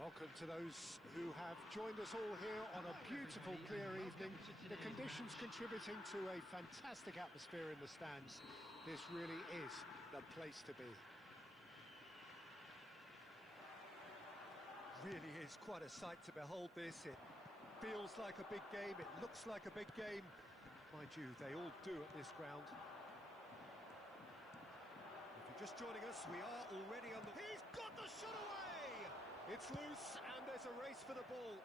Welcome to those who have joined us all here on a beautiful, clear evening. The conditions contributing to a fantastic atmosphere in the stands. This really is the place to be. Really is quite a sight to behold this. It feels like a big game, it looks like a big game. Mind you, they all do at this ground. If you're just joining us, we are already on the... He's got the shot away! It's loose, and there's a race for the ball.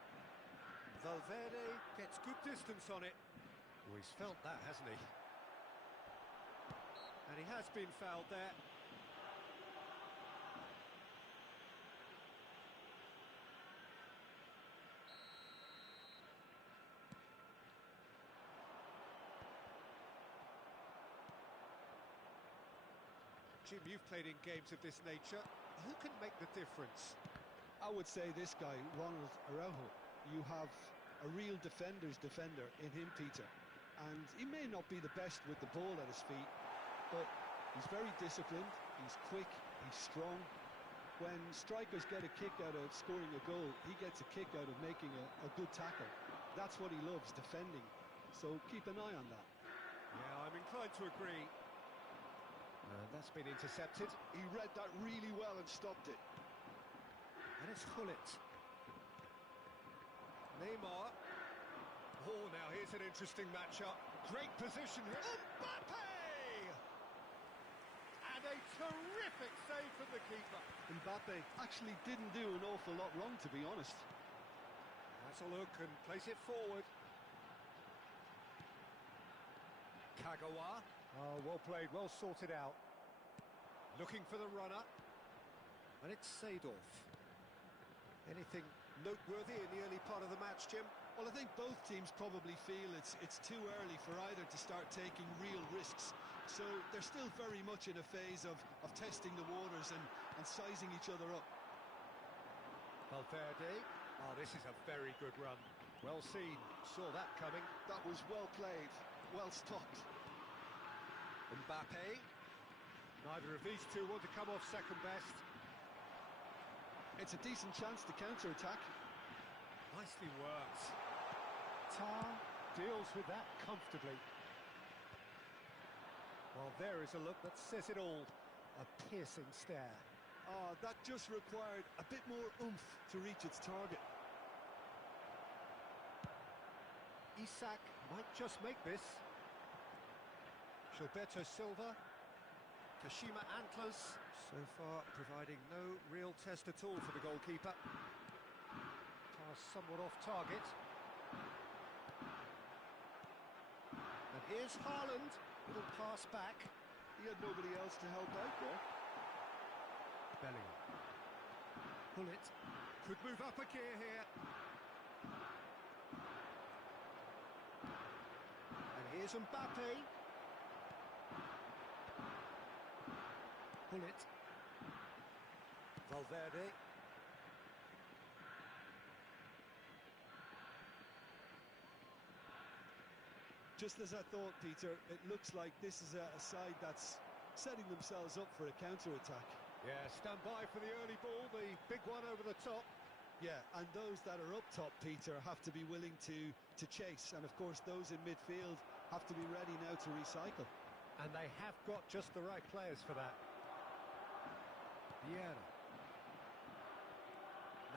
Valverde gets good distance on it. Oh, he's felt that, hasn't he? And he has been fouled there. Jim, you've played in games of this nature. Who can make the difference? I would say this guy, Ronald Araujo. You have a real defender's defender in him, Peter. And he may not be the best with the ball at his feet, but he's very disciplined, he's quick, he's strong. When strikers get a kick out of scoring a goal, he gets a kick out of making a good tackle. That's what he loves, defending. So keep an eye on that. Yeah, I'm inclined to agree. That's been intercepted. He read that really well and stopped it. And it's Hullet. Neymar. Oh, now here's an interesting matchup. Great position here. Mbappe! And a terrific save from the keeper. Mbappe actually didn't do an awful lot wrong, to be honest. That's a look and plays it forward. Kagawa. Oh, well played, well sorted out. Looking for the runner. And it's Seedorf. Anything noteworthy in the early part of the match, Jim? Well, I think both teams probably feel it's too early for either to start taking real risks. So they're still very much in a phase of testing the waters and sizing each other up. Valverde. Oh, this is a very good run. Well seen. Saw that coming. That was well played. Well stopped. Mbappe. Neither of these two want to come off second best. It's a decent chance to counter-attack. Nicely worked. Tar deals with that comfortably. Well, there is a look that says it all. A piercing stare. Oh, that just required a bit more oomph to reach its target. Isak might just make this. Gilberto Silva. Kashima Antlers, so far providing no real test at all for the goalkeeper. Pass somewhat off target. And here's Haaland, little pass back. He had nobody else to help out there. Bellingham. Hullet could move up a gear here. And here's Mbappe. Hullet. Valverde. Just as I thought, Peter, it looks like this is a side that's setting themselves up for a counter-attack. Yeah, stand by for the early ball, the big one over the top. Yeah, and those that are up top, Peter, have to be willing to chase. And, of course, those in midfield have to be ready now to recycle. And they have got just the right players for that. Vieira.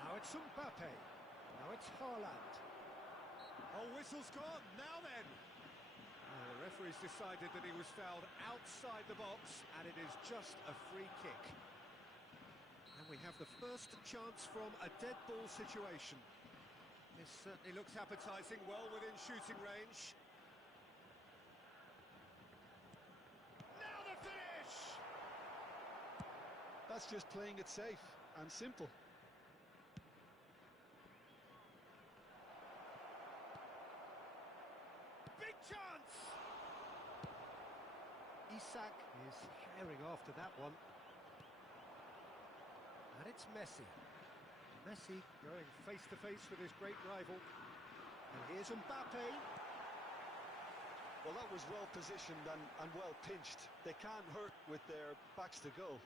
Now it's Mbappe. Now it's Haaland. Oh, whistle's gone. Now then. The referee's decided that he was fouled outside the box, and it is just a free kick. And we have the first chance from a dead ball situation. This certainly looks appetising, well within shooting range. Now the finish! That's just playing it safe and simple. Big chance! Isak is herring after that one. And it's Messi. Messi going face-to-face with his great rival. And here's Mbappe. Well, that was well positioned and well pinched. They can't hurt with their backs to goal.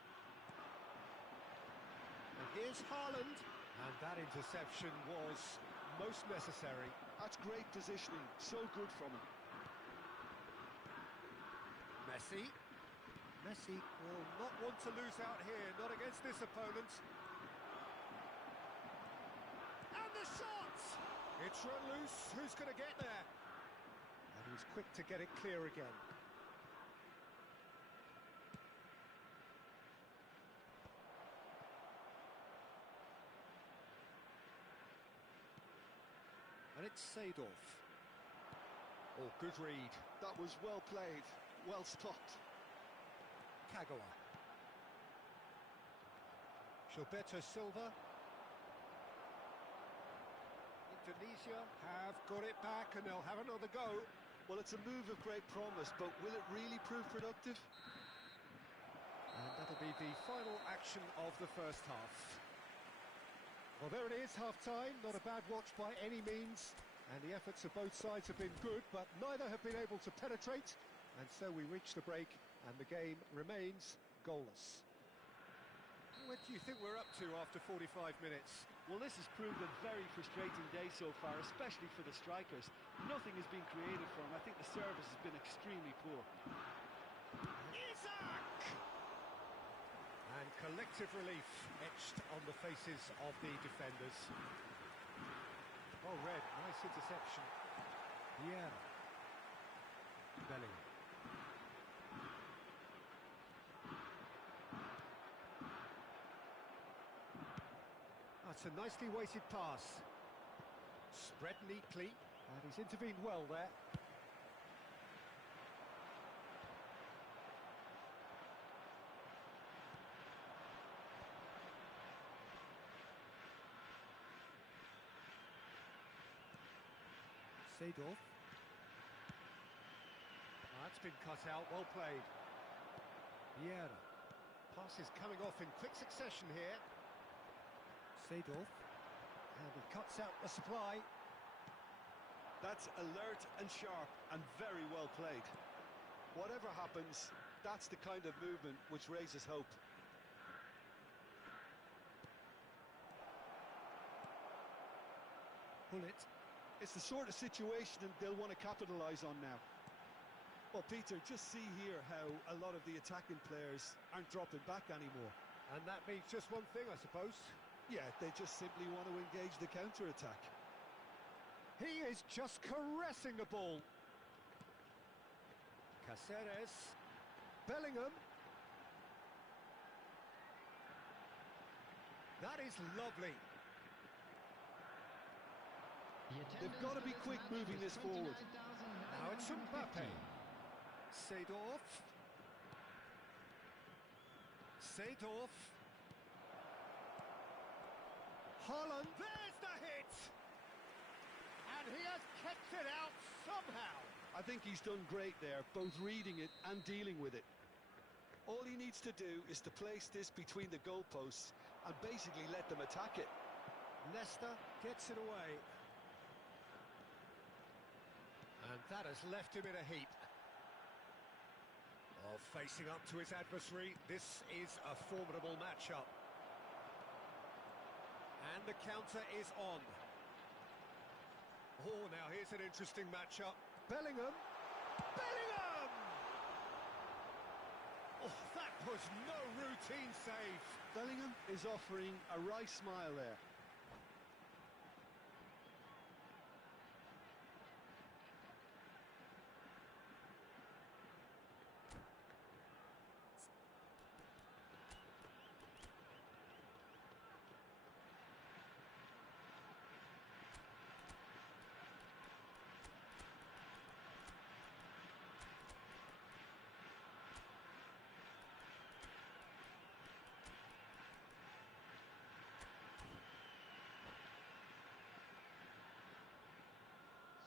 And here's Haaland. And that interception was most necessary. That's great positioning, so good from him. Messi. Messi will not want to lose out here, not against this opponent. And the shot! It's run loose, who's going to get there? And he's quick to get it clear again. And it's Seedorf. Oh, good read. That was well played, well stopped. Kagawa. Gilberto Silva. Indonesia have got it back and they'll have another go. Well, it's a move of great promise, but will it really prove productive? And that'll be the final action of the first half. Well, there it is, half-time. Not a bad watch by any means. And the efforts of both sides have been good, but neither have been able to penetrate. And so we reach the break, and the game remains goalless. What do you think we're up to after 45 minutes? Well, this has proved a very frustrating day so far, especially for the strikers. Nothing has been created for them. I think the service has been extremely poor. Isaac! And collective relief etched on the faces of the defenders. Oh, red, nice interception. Yeah. Bellingham. That's a nicely weighted pass. Spread neatly, and he's intervened well there. Seedorf. That's been cut out, well played. Vieira. Pass is coming off in quick succession here. Seedorf. And he cuts out the supply. That's alert and sharp and very well played. Whatever happens, that's the kind of movement which raises hope. Pull it. It's the sort of situation they'll want to capitalise on now. Well, Peter, just see here how a lot of the attacking players aren't dropping back anymore. And that means just one thing, I suppose. Yeah, they just simply want to engage the counter-attack. He is just caressing the ball. Caceres. Bellingham. That is lovely. They've got to be quick moving this forward. Now it's Mbappe. Seedorf. Seedorf. Haaland. There's the hit! And he has kept it out somehow. I think he's done great there, both reading it and dealing with it. All he needs to do is to place this between the goalposts and basically let them attack it. Leicester gets it away. And that has left him in a heap. Oh, facing up to his adversary, this is a formidable matchup. And the counter is on. Oh, now here's an interesting matchup. Bellingham. Bellingham! Oh, that was no routine save. Bellingham is offering a wry smile there.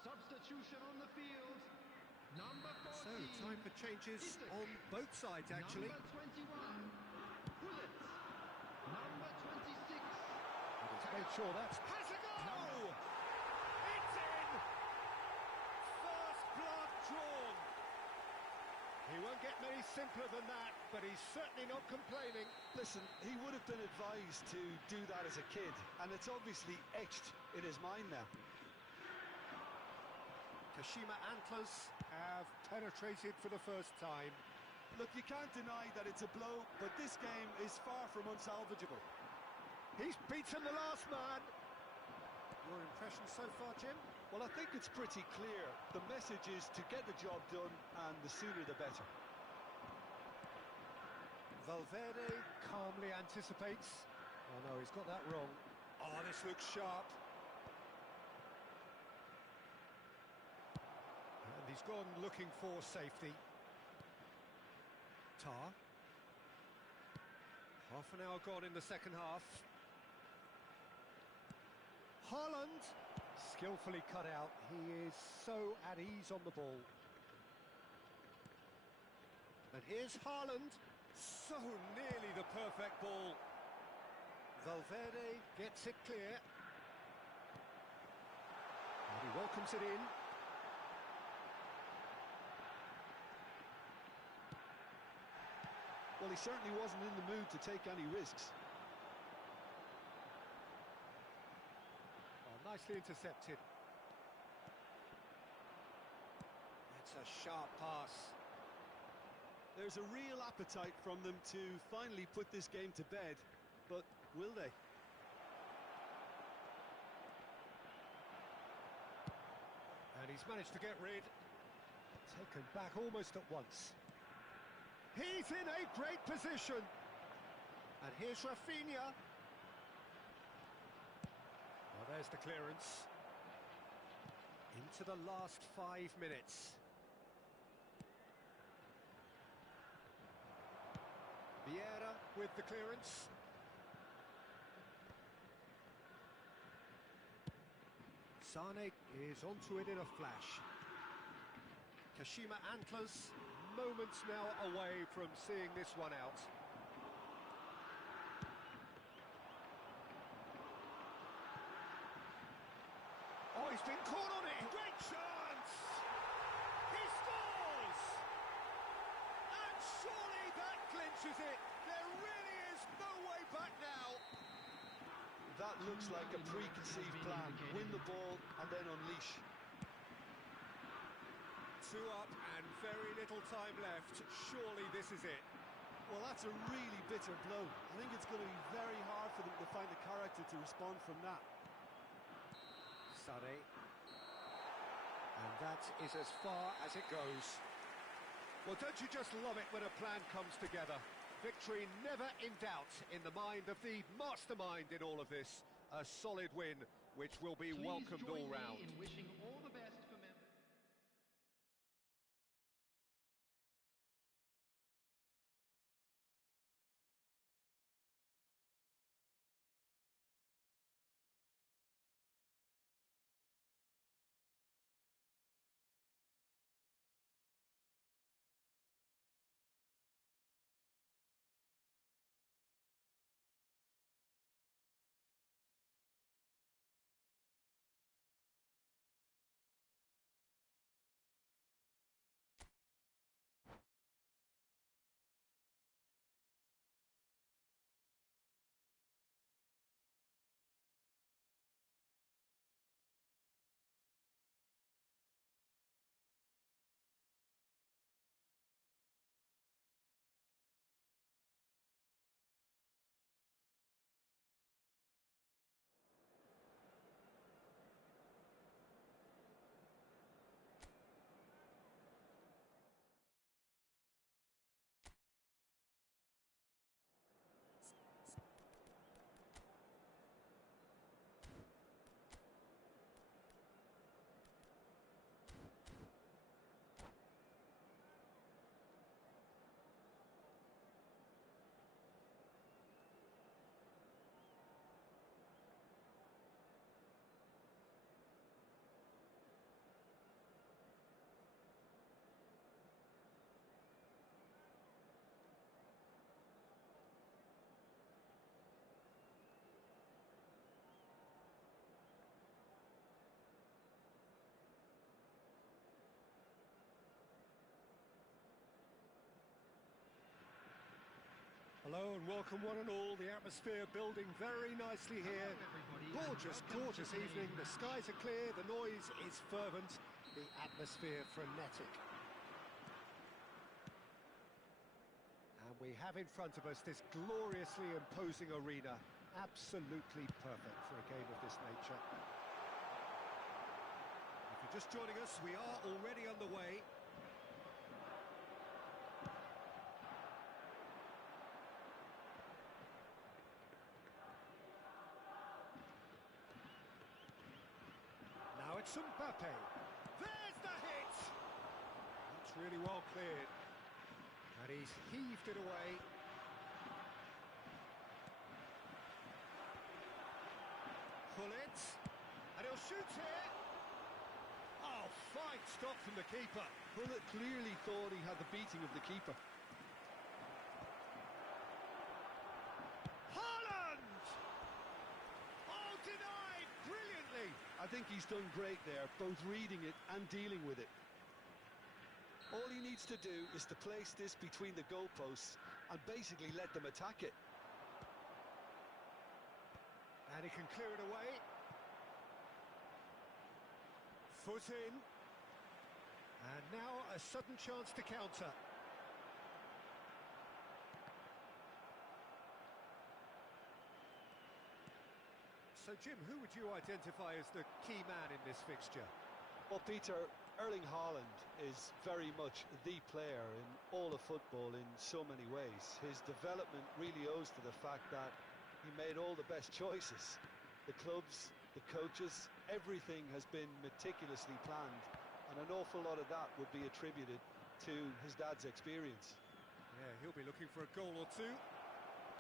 Substitution on the field. Number 14. So, time for changes on both sides, actually. Number 21. Bullet. Number 26. And he's made sure that's... Has a goal! It's in! First blood drawn. He He won't get many simpler than that, but he's certainly not complaining. Listen, he would have been advised to do that as a kid, and it's obviously etched in his mind now. Kashima Antlers have penetrated for the first time. Look, you can't deny that it's a blow, but this game is far from unsalvageable. He's beaten the last man. Your impression so far, Jim? Well, I think it's pretty clear. The message is to get the job done, and the sooner the better. Valverde calmly anticipates. Oh no, he's got that wrong. Oh, this looks sharp. And he's gone looking for safety. Tar. Half an hour gone in the second half. Haaland, skillfully cut out. He is so at ease on the ball. And here's Haaland. So nearly the perfect ball. Valverde gets it clear. And he welcomes it in. Well, he certainly wasn't in the mood to take any risks. Oh, nicely intercepted. It's a sharp pass. There's a real appetite from them to finally put this game to bed, but will they? And he's managed to get rid. Taken back almost at once. He's in a great position. And here's Rafinha. Well, there's the clearance. Into the last 5 minutes. Vieira with the clearance. Sane is onto it in a flash. Kashima Antlers, moments now away from seeing this one out. Oh, he's been caught on it! Great chance! He scores! And surely that clinches it! There really is no way back now! That looks like a preconceived plan. Win the ball and then unleash. 2 up and very little time left. Surely this is it. Well, that's a really bitter blow. I think it's going to be very hard for them to find the character to respond from that. Sane. And that is as far as it goes. Well, don't you just love it when a plan comes together? Victory never in doubt in the mind of the mastermind in all of this. A solid win, which will be welcomed all round. In wishing all the best Hello and welcome one and all. The atmosphere building very nicely here. Gorgeous, gorgeous evening. The skies are clear, the noise is fervent, the atmosphere frenetic. And we have in front of us this gloriously imposing arena. Absolutely perfect for a game of this nature. If you're just joining us, we are already underway. Now it's Mbappe. There's the hit! That's really well cleared. And he's heaved it away. Pull it. And he'll shoot here. Oh, fine stop from the keeper. Bullet clearly thought he had the beating of the keeper. Haaland! Oh, denied brilliantly. I think he's done great there, both reading it and dealing with it. All he needs to do is to place this between the goalposts and basically let them attack it. And he can clear it away. Foot in. And now a sudden chance to counter. So, Jim, who would you identify as the key man in this fixture? Well, Peter, Erling Haaland is very much the player in all of football in so many ways. His development really owes to the fact that he made all the best choices. The clubs, the coaches, everything has been meticulously planned, and an awful lot of that would be attributed to his dad's experience. Yeah, he'll be looking for a goal or two.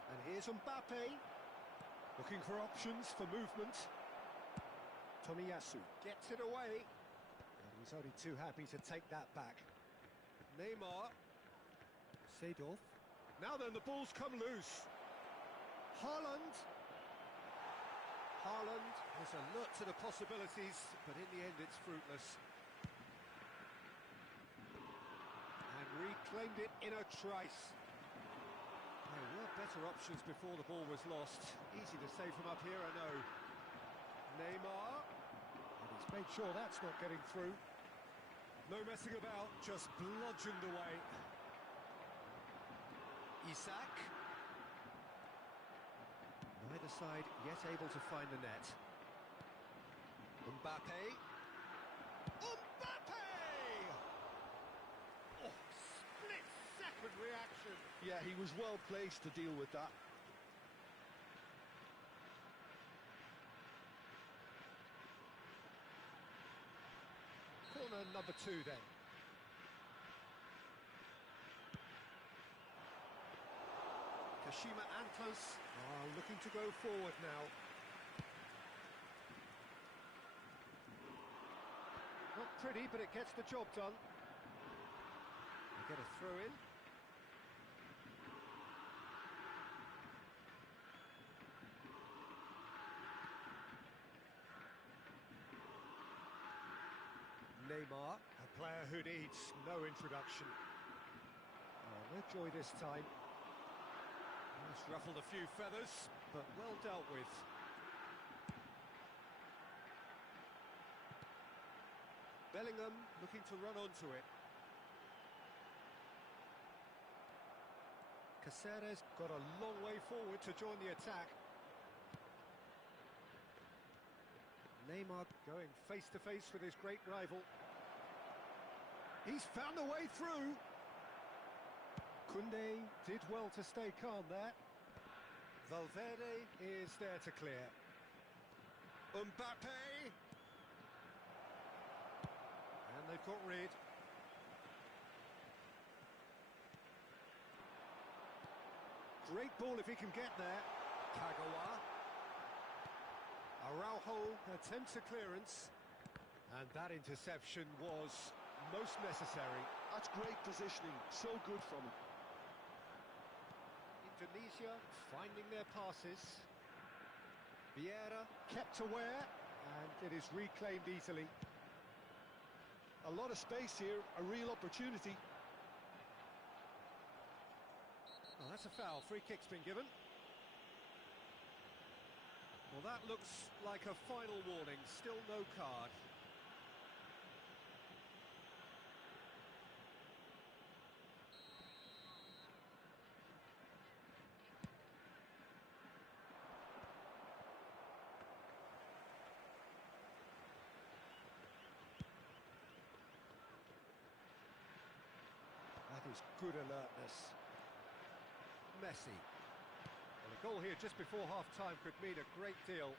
And here's Mbappe, looking for options for movement. Tomiyasu gets it away. And he's only too happy to take that back. Neymar. Seedorf. Now then, the ball's come loose. Haaland. Haaland is alert to the possibilities, but in the end it's fruitless. And reclaimed it in a trice. There were better options before the ball was lost. Easy to say from up here, I know. Neymar. And he's made sure that's not getting through. No messing about, just bludgeoned away. Isak. Neither side yet able to find the net. Mbappe. Mbappe! Oh, split-second reaction. Yeah, he was well placed to deal with that. Corner number 2 then. Kashima Antlers are looking to go forward now. Not pretty, but it gets the job done. They get a throw in. Neymar, a player who needs no introduction. Oh, no joy this time. He's ruffled a few feathers, but well dealt with. Bellingham looking to run onto it. Caceres got a long way forward to join the attack. Neymar going face-to-face with his great rival. He's found a way through. Koundé did well to stay calm there. Valverde is there to clear. Mbappe! And they've got rid. Great ball if he can get there. Kagawa. Araujo attempts a clearance. And that interception was most necessary. That's great positioning, so good from him. Indonesia finding their passes. Vieira kept aware, and it is reclaimed easily. A lot of space here, a real opportunity. Well, that's a foul. Free kick's been given. Well, that looks like a final warning. Still no card. That is good alertness. Messi. Well, a goal here just before half-time could mean a great deal.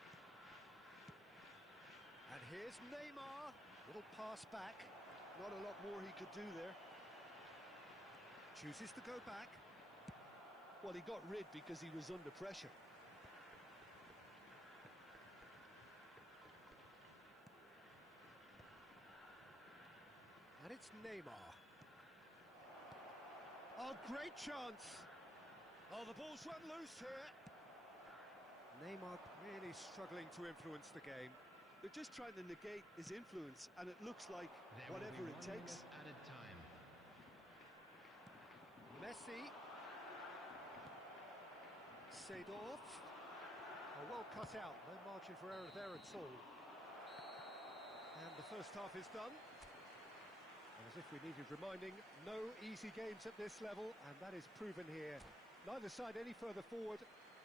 And here's Neymar. Little pass back. Not a lot more he could do there. Chooses to go back. Well, he got rid because he was under pressure. And it's Neymar. Oh, great chance! Oh, the ball's run loose here. Neymar really struggling to influence the game. They're just trying to negate his influence, and it looks like whatever it takes. Added time. Messi. Seedorf. Oh, well cut out. No margin for error there at all. And the first half is done. And as if we needed reminding, no easy games at this level, and that is proven here. Neither side any further forward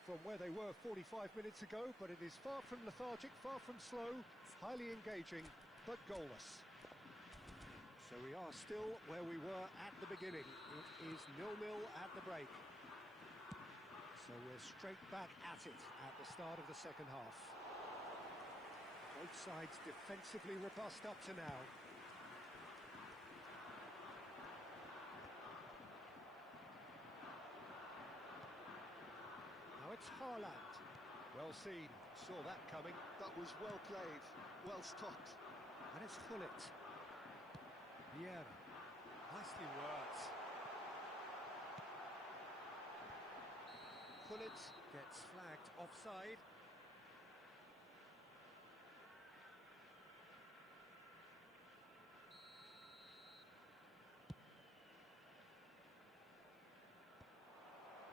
from where they were 45 minutes ago, but it is far from lethargic, far from slow, highly engaging, but goalless. So we are still where we were at the beginning. It is 0-0 at the break. So we're straight back at it at the start of the second half. Both sides defensively robust up to now. Now it's Haaland. Well seen, saw that coming. That was well played, well stopped. And it's Gullit. Vieira. Nicely worked. Gullit gets flagged offside.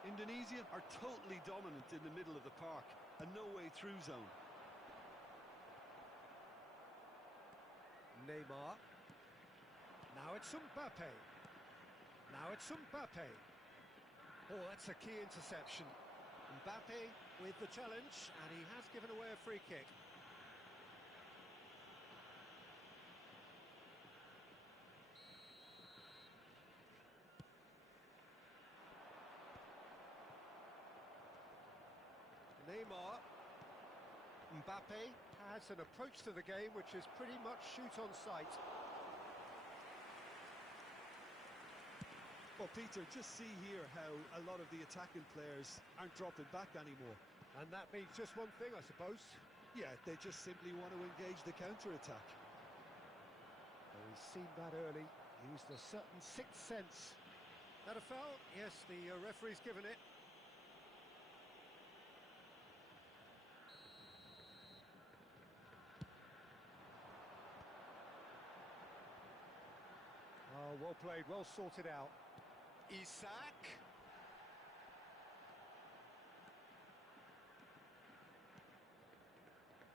Indonesia are totally dominant in the middle of the park, a no-way-through zone. Neymar. Now it's Mbappe. Now it's Mbappe. Oh, that's a key interception. Mbappe with the challenge, and he has given away a free kick. Neymar. Mbappe has an approach to the game which is pretty much shoot on sight. Well, Peter, just see here how a lot of the attacking players aren't dropping back anymore. And that means just one thing, I suppose. Yeah, they just simply want to engage the counter-attack. Well, we've seen that early. Used a certain sixth sense. That a foul? Yes, the referee's given it. Oh, well played, well sorted out. Isak.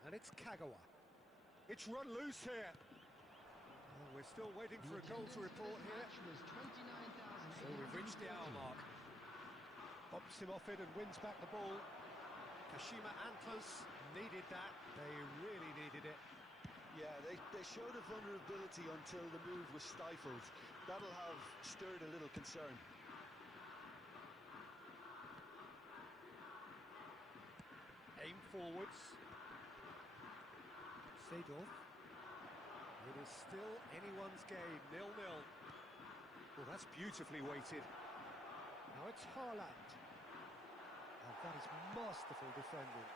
And it's Kagawa. It's run loose here. Oh, we're still waiting for a goal to report here. So we've reached the hour mark. Pops him off it and wins back the ball. Kashima Antlers needed that. They really needed it. Yeah, they showed a vulnerability until the move was stifled. That'll have stirred a little concern. Aim forwards. Seedorf. It is still anyone's game, 0-0. Well, that's beautifully weighted. Now it's Haaland. And that is masterful defending.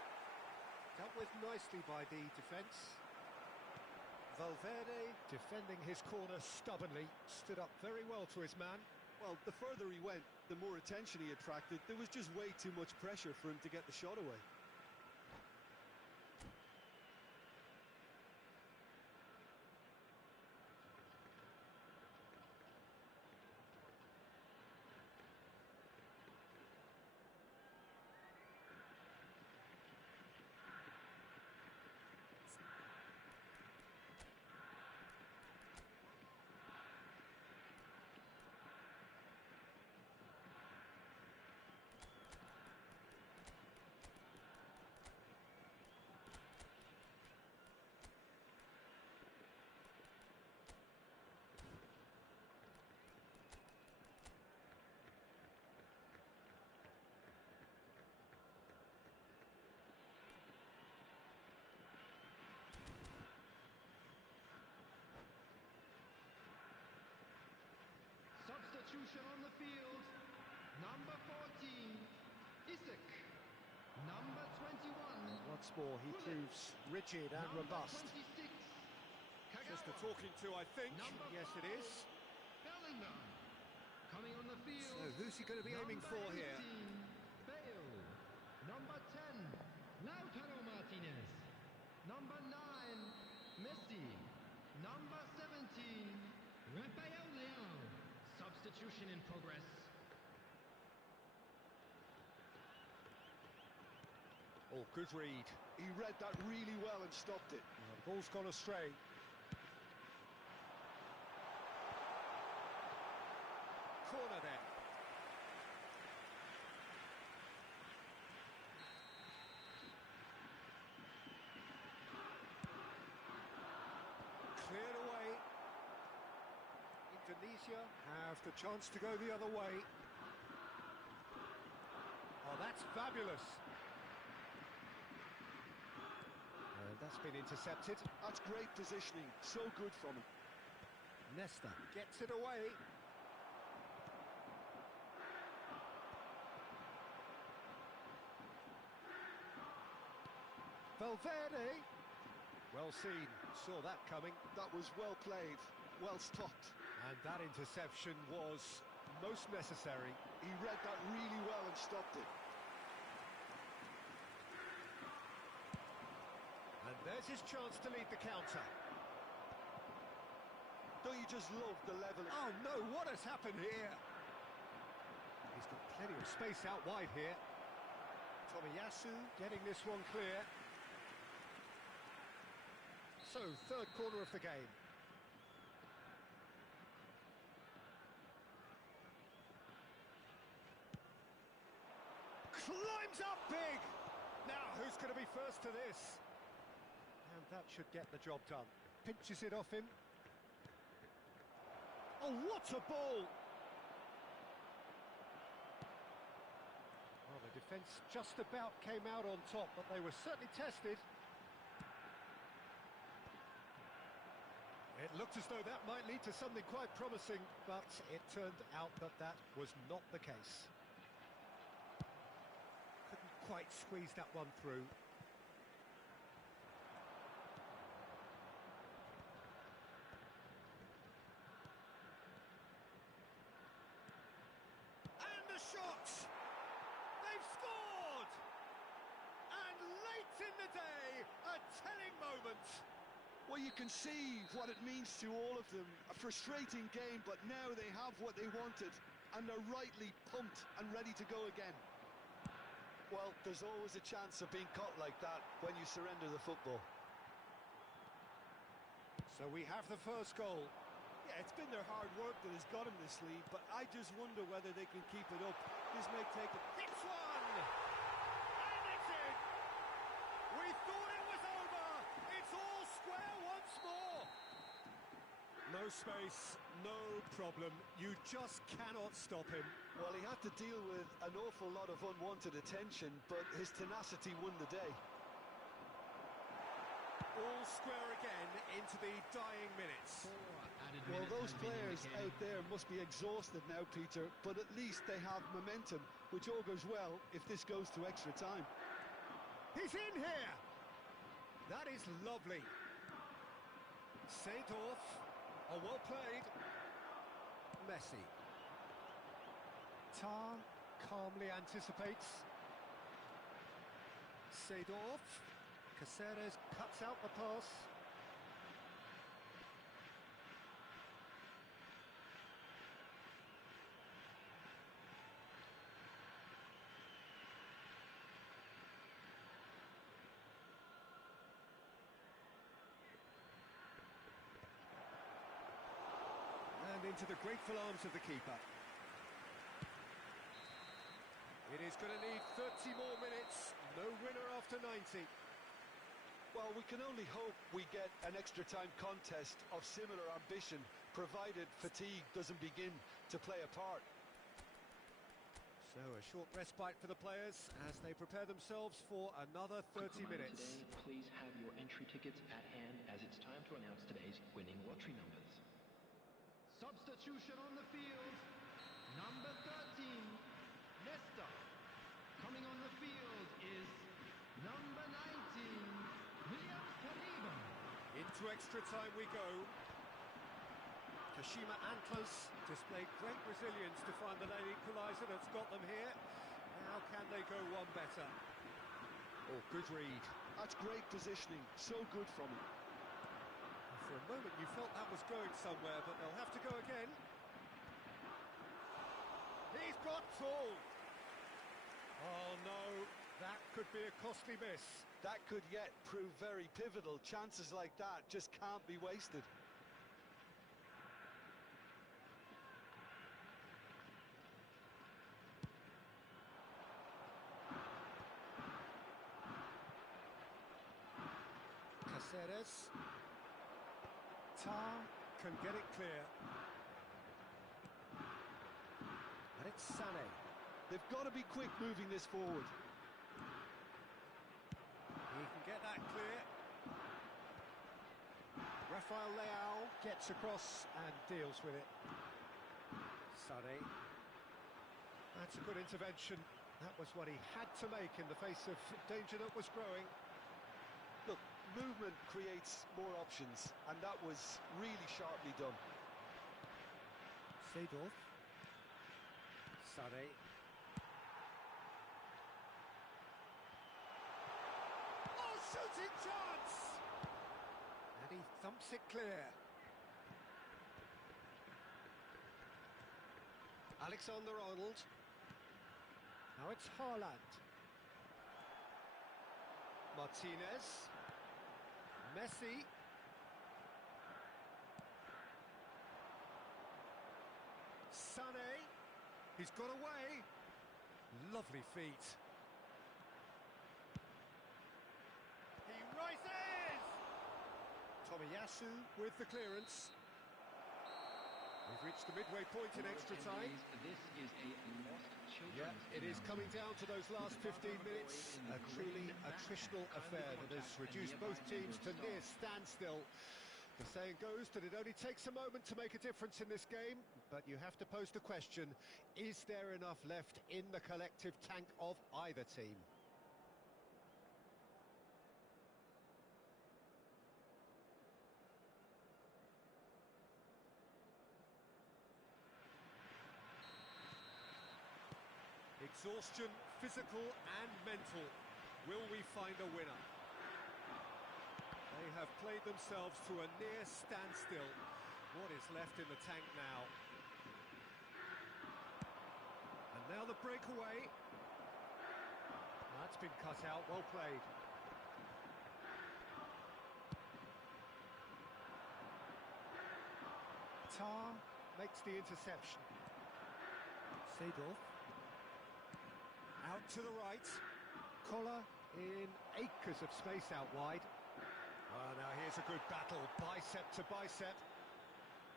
Dealt with nicely by the defence. Valverde defending his corner stubbornly, stood up very well to his man. Well, the further he went, the more attention he attracted. There was just way too much pressure for him to get the shot away. Once more, he proves rigid and Number robust. 26, Just a Kagawa. talking to, I think. Number Yes, it 5, is. Bellingham. Coming on the field. So who's he going to be aiming Number for here? 18, Bale. Number 10, Lautaro Martinez. Number 9, Messi. Number 17, Rafael Leao. Substitution in progress. Oh, good read. He read that really well and stopped it. The ball's gone astray. Corner then. Cleared away. Indonesia have the chance to go the other way. Oh, that's fabulous. And that's been intercepted. That's great positioning. So good from him. Nesta gets it away. Valverde. Well seen. Saw that coming. That was well played, well stopped. And that interception was most necessary. He read that really well and stopped it. And there's his chance to lead the counter. Don't you just love the level? Oh no, what has happened here? He's got plenty of space out wide here. Tomiyasu getting this one clear. So, third corner of the game. Climbs up big! Now, who's going to be first to this? And that should get the job done. Pinches it off him. Oh, what a ball! Well, the defence just about came out on top, but they were certainly tested. It looked as though that might lead to something quite promising, but it turned out that that was not the case. Couldn't quite squeeze that one through. And the shot! They've scored! And late in the day, a telling moment. Well, you can see what it means to all of them. A frustrating game, but now they have what they wanted, and they're rightly pumped and ready to go again. Well, there's always a chance of being caught like that when you surrender the football. So we have the first goal. Yeah, it's been their hard work that has got them this lead, but I just wonder whether they can keep it up. This may take it. Hits one! And it's in! We thought it was over! It's all square once more! No space, no problem. You just cannot stop him. Well, he had to deal with an awful lot of unwanted attention, but his tenacity won the day. All square again into the dying minutes. Well, those players out there must be exhausted now, Peter, but at least they have momentum, which all goes well if this goes to extra time. He's in here! That is lovely. Seedorf. Oh, well played. Messi. Tar calmly anticipates. Seedorf. Caceres cuts out the pass. And into the grateful arms of the keeper. It is going to need 30 more minutes. No winner after 90. Well, we can only hope we get an extra time contest of similar ambition, provided fatigue doesn't begin to play a part. So a short respite for the players as they prepare themselves for another 30 minutes. Today, please have your entry tickets at hand as it's time to announce today's winning lottery numbers. Substitution on the field. Number 13, Nesta. Coming on the field is number 19. into extra time we go. Kashima Antlers displayed great resilience to find the late equaliser that's got them here. How can they go one better? Oh, good read. That's great positioning, so good from him. For a moment you felt that was going somewhere, but they'll have to go again. He's got full. Oh no, that could be a costly miss. That could yet prove very pivotal. Chances like that just can't be wasted. Caceres. Tar can get it clear. And it's Sané. They've got to be quick moving this forward. He can get that clear. Rafael Leao gets across and deals with it. Sané. That's a good intervention. That was what he had to make in the face of danger that was growing. Look, movement creates more options, and that was really sharply done. Seedorf. Sané. Oh, shooting chance! And he thumps it clear. Alexander-Arnold. Now it's Haaland. Martinez. Messi. Sané. He's got away. Lovely feet. He rises! Tomiyasu with the clearance. We've reached the midway point in extra time. This is a lost children's Yeah, it is coming down to those last 15 minutes. A truly attritional affair that has reduced both teams to near standstill. The saying goes that it only takes a moment to make a difference in this game, but you have to pose the question, is there enough left in the collective tank of either team? Exhaustion, physical and mental. Will we find a winner? They have played themselves to a near standstill. What is left in the tank now? And now the breakaway. That's been cut out, well played. Tar makes the interception. Seedorf. Out to the right. Collar in acres of space out wide. Now here's a good battle, bicep to bicep.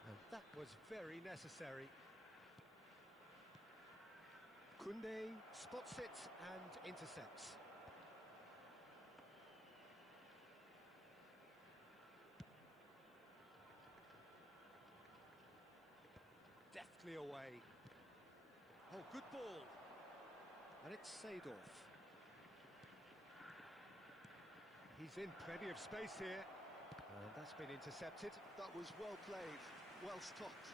And that was very necessary. Koundé spots it and intercepts. Deftly away. Oh, good ball. And it's Seedorf. He's in plenty of space here. And that's been intercepted. That was well played, well stopped.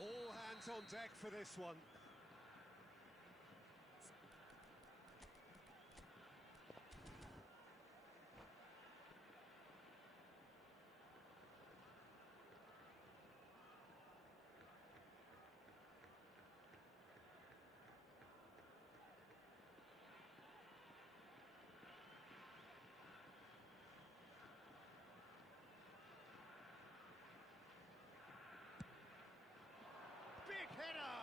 All hands on deck for this one. Big header!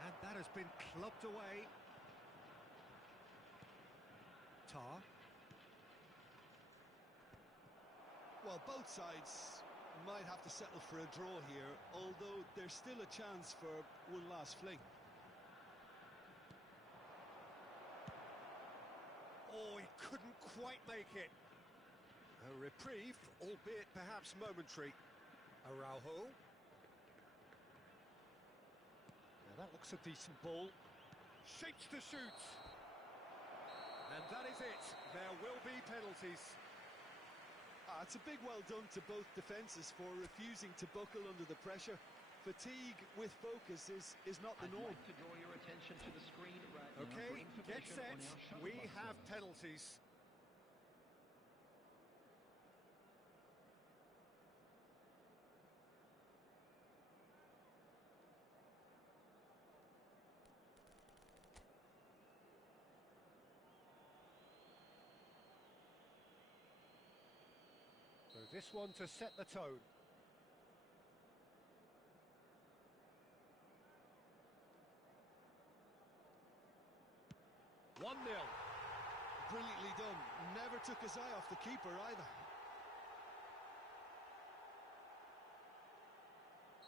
And that has been clubbed away. Tar. Well, both sides might have to settle for a draw here, although there's still a chance for one last fling. Oh, he couldn't quite make it. A reprieve, albeit perhaps momentary. Araujo. Now that looks a decent ball. Shapes to shoot. And that is it. There will be penalties. It's a big well done to both defences for refusing to buckle under the pressure. Fatigue with focus is not the norm. I'd like to draw your attention to the screen right now for Okay, get information set. on our shuttle We bus have service. penalties. So this one to set the tone. One 0. Brilliantly done. Never took his eye off the keeper either.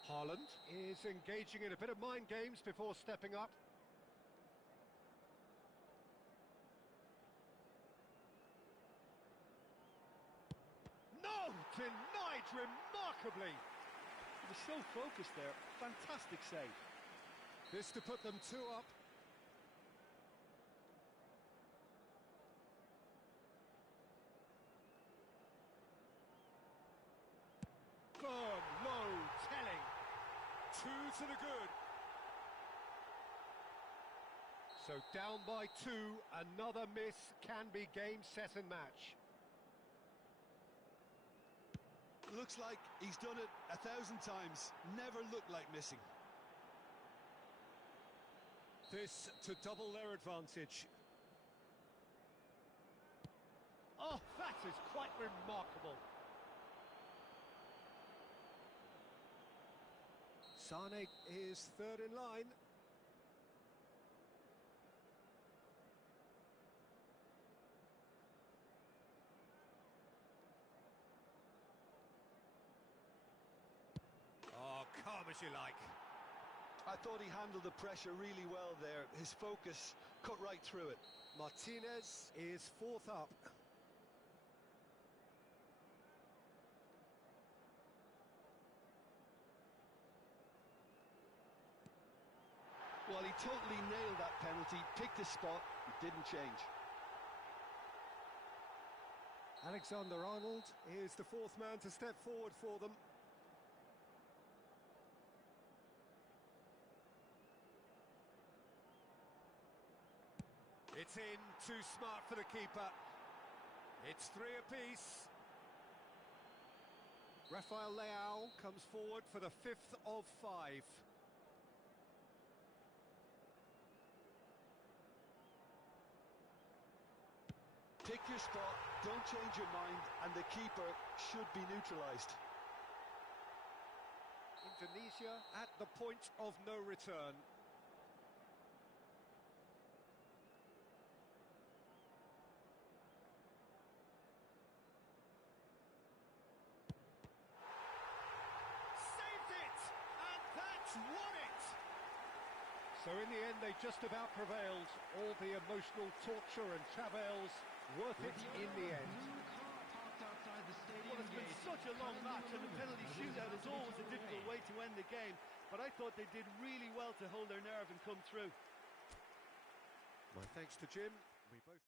Haaland is engaging in a bit of mind games before stepping up. No! Denied remarkably! He was so focused there. Fantastic save. This to put them 2 up. Firm, low, telling. 2 to the good. So down by 2, another miss can be game, set and match. Looks like he's done it 1,000 times. Never looked like missing. This to double their advantage. Oh, that is quite remarkable. Sane is third in line. Oh, calm as you like. I thought he handled the pressure really well there. His focus cut right through it. Martinez is fourth up. Well, he totally nailed that penalty, picked his spot, didn't change. Alexander-Arnold is the fourth man to step forward for them. It's in, too smart for the keeper. It's 3 apiece. Rafael Leao comes forward for the 5th of 5. Pick your spot, don't change your mind, and the keeper should be neutralised. Indonesia at the point of no return. Saved it! And that's won it! So in the end, they just about prevailed. All the emotional torture and travails worth it in the end. Well, it's been such a long match, and the penalty shootout is always a difficult way to end the game. But I thought they did really well to hold their nerve and come through. My thanks to Jim. We both...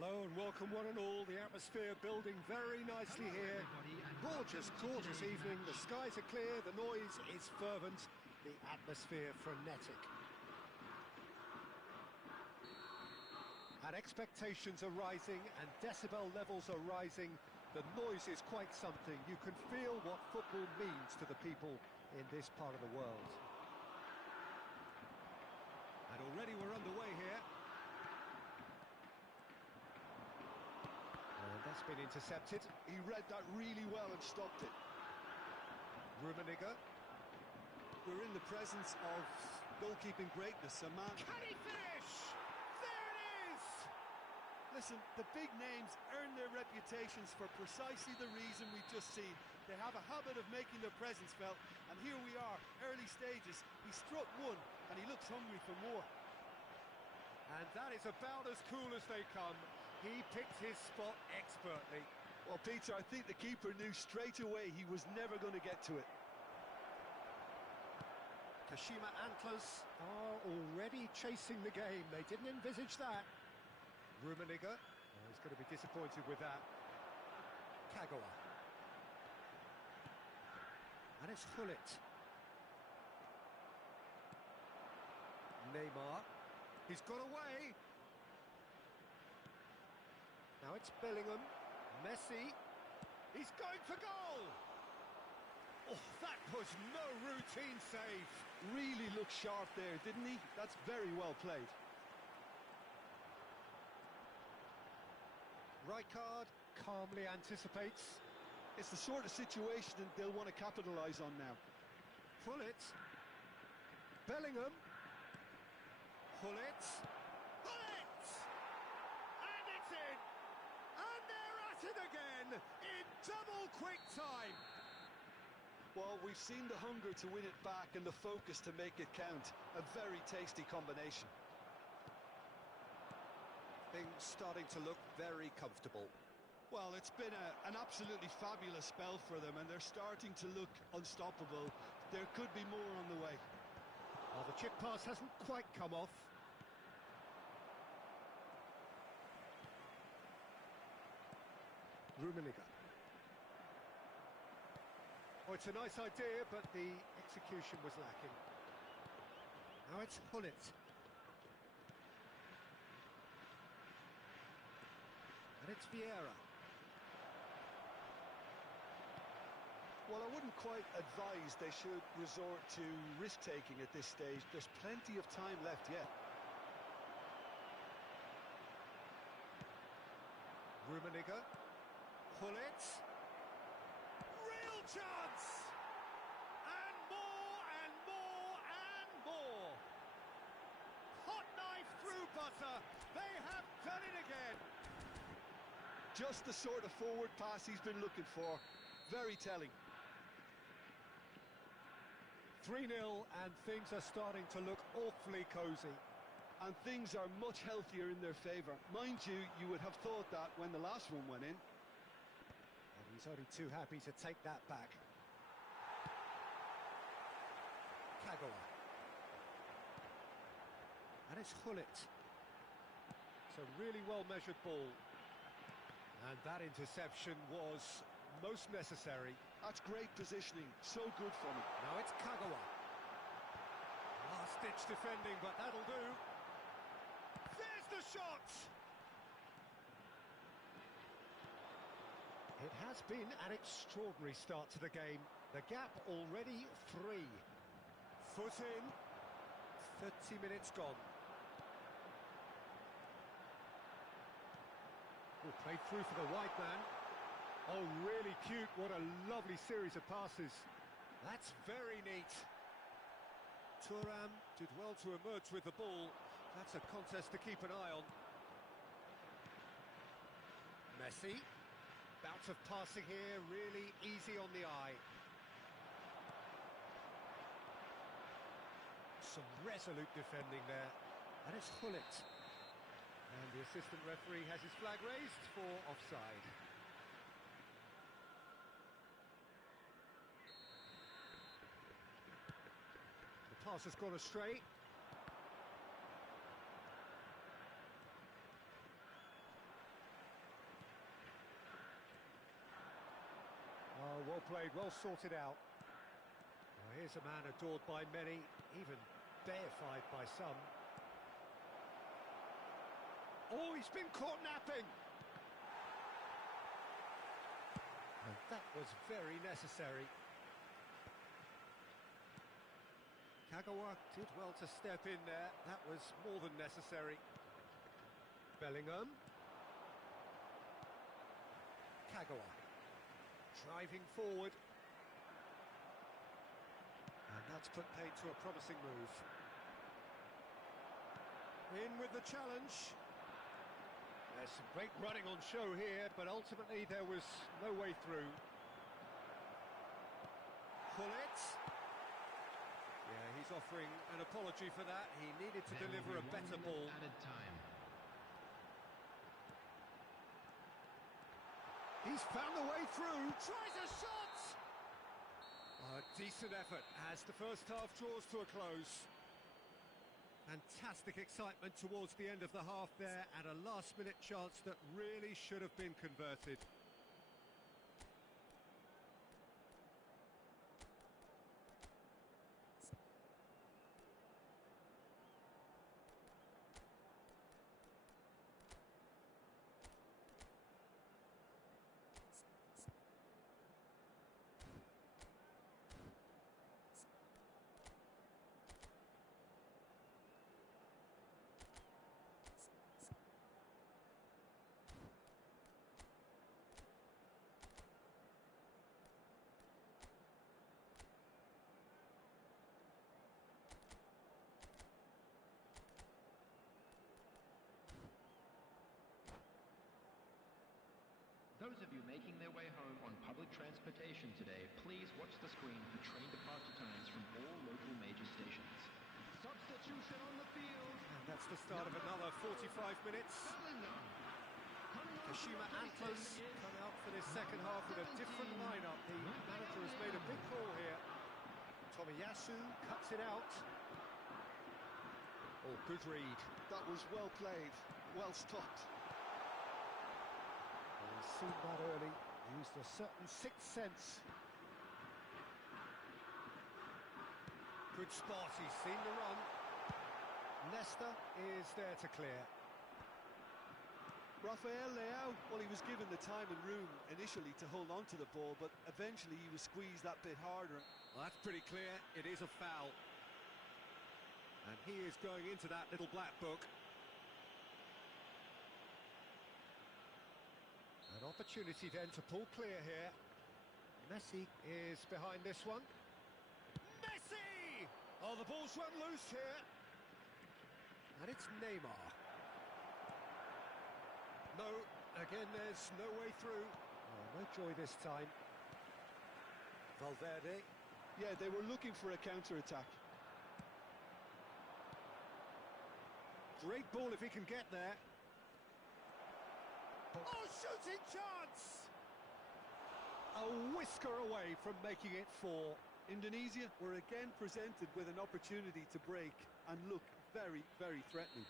Hello and welcome one and all. The atmosphere building very nicely here. Gorgeous, gorgeous evening. The skies are clear, the noise is fervent, the atmosphere frenetic. And expectations are rising and decibel levels are rising. The noise is quite something. You can feel what football means to the people in this part of the world. And already we're underway here. And that's been intercepted. He read that really well and stopped it. Rummenigge. We're in the presence of goalkeeping greatness. A man... Can he finish? There it is! Listen, the big names earn their reputations for precisely the reason we've just seen. They have a habit of making their presence felt, and here we are, early stages. He struck one, and he looks hungry for more. And that is about as cool as they come. He picked his spot expertly. Well, Peter, I think the keeper knew straight away he was never going to get to it. Kashima Antlers are already chasing the game. They didn't envisage that. Rummenigge, he's going to be disappointed with that. Kagawa. And it's Hullet. Neymar. He's got away. Now it's Bellingham. Messi. He's going for goal. Oh, that was no routine save. Really looked sharp there, didn't he? That's very well played. Rijkaard calmly anticipates. It's the sort of situation that they'll want to capitalise on now. Hullet. Bellingham. Hullet. Hullet! And it's in! And they're at it again in double quick time. Well, we've seen the hunger to win it back and the focus to make it count. A very tasty combination. Things starting to look very comfortable. Well, it's been an absolutely fabulous spell for them, and they're starting to look unstoppable. There could be more on the way. Oh, the chip pass hasn't quite come off. Rummenigge. Oh, it's a nice idea, but the execution was lacking. Now it's Hullet. And it's Vieira. Well, I wouldn't quite advise they should resort to risk-taking at this stage. There's plenty of time left yet. Rummenigge. Hullet. Real chance! And more and more and more. Hot knife through butter. They have done it again. Just the sort of forward pass he's been looking for. Very telling. 3-0 and things are starting to look awfully cosy. And things are much healthier in their favour. Mind you, you would have thought that when the last one went in. And he's only too happy to take that back. Kagawa. And it's Hullet. It's a really well-measured ball. And that interception was most necessary. That's great positioning. So good from him. Now it's Kagawa. Last-ditch defending, but that'll do. There's the shot! It has been an extraordinary start to the game. The gap already 3. Foot in. 30 minutes gone. Oh, played through for the wide man. Oh, really cute. What a lovely series of passes. That's very neat. Thuram did well to emerge with the ball. That's a contest to keep an eye on. Messi. Bout of passing here, really easy on the eye. Some resolute defending there. And it's Hullet. And the assistant referee has his flag raised for offside. The pass has gone astray. Well played, well sorted out. Well, here's a man adored by many, even deified by some. Oh, he's been caught napping! And that was very necessary. Kagawa did well to step in there. That was more than necessary. Bellingham. Kagawa. Driving forward. And that's put paid to a promising move. In with the challenge. There's some great running on show here, but ultimately there was no way through. Pullet. Yeah, he's offering an apology for that. He needed to deliver a better ball. Added time. He's found a way through. Tries a shot. A decent effort as the first half draws to a close. Fantastic excitement towards the end of the half there, and a last-minute chance that really should have been converted. Those of you making their way home on public transportation today, please watch the screen for train departure times from all local major stations. Substitution on the field. And that's the start of another 45 minutes. Bellingham. Coming on Kashima to Antlers replace him. come out for this second half with a different lineup. The manager has made a big call here. Tomiyasu cuts it out. Oh, good read. That was well played, well stopped. Well, he's seen that early. Used a certain sixth sense. Good spot, he's seen the run. Leicester is there to clear. Rafael Leao, well, he was given the time and room initially to hold on to the ball, but eventually he was squeezed that bit harder. Well, that's pretty clear. It is a foul. And he is going into that little black book. An opportunity then to pull clear here. Messi is behind this one. Messi! Oh, the ball's run loose here. And it's Neymar. No, again there's no way through. Oh, no joy this time. Valverde. Yeah, they were looking for a counter-attack. Great ball if he can get there. Oh, shooting chance! A whisker away from making it 4. Indonesia were again presented with an opportunity to break and look very, very threatening.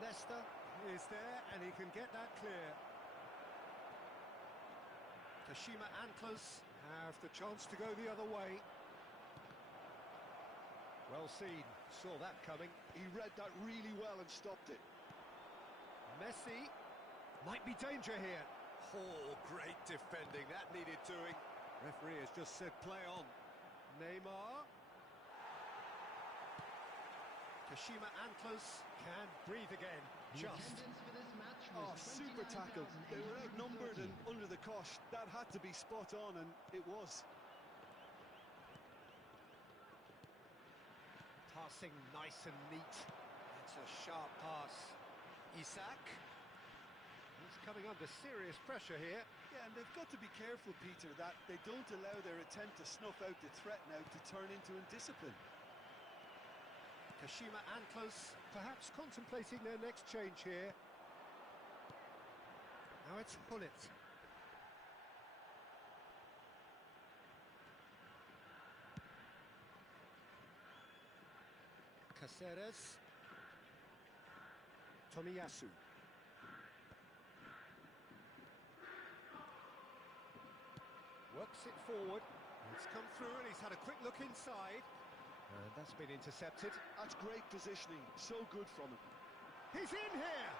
Leicester is there and he can get that clear. Kashima Antlers have the chance to go the other way. Well seen, saw that coming. He read that really well and stopped it. Messi might be danger here. Oh, great defending, that needed doing. Referee has just said play on. Neymar. Kashima Antlers can breathe again. The Just. attendance for this match Oh, was super tackle. They were outnumbered and under the cosh. That had to be spot on, and it was. Passing nice and neat. It's a sharp pass. Isak. He's coming under serious pressure here. Yeah, and they've got to be careful, Peter, that they don't allow their attempt to snuff out the threat now to turn into indiscipline. Kashima Antlers perhaps contemplating their next change here. Now it's Pullet. Caceres. Works it forward. It's come through and he's had a quick look inside. And that's been intercepted. That's great positioning, so good from him. He's in here!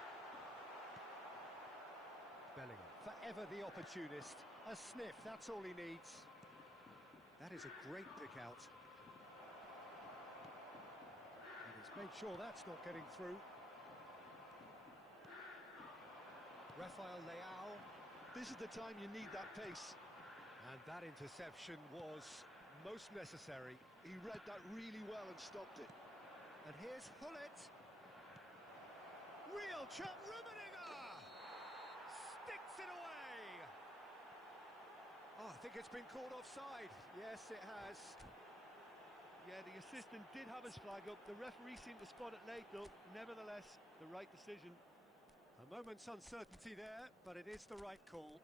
Bellingham, forever the opportunist. A sniff, that's all he needs. That is a great pick out. And he's made sure that's not getting through. Rafael Leao. This is the time you need that pace. And that interception was most necessary. He read that really well and stopped it. And here's Hullet. Real chance. Rummenigge sticks it away. Oh, I think it's been called offside. Yes, it has. Yeah, the assistant did have his flag up. The referee seemed to spot it late, though. Nevertheless, the right decision. A moment's uncertainty there, but it is the right call.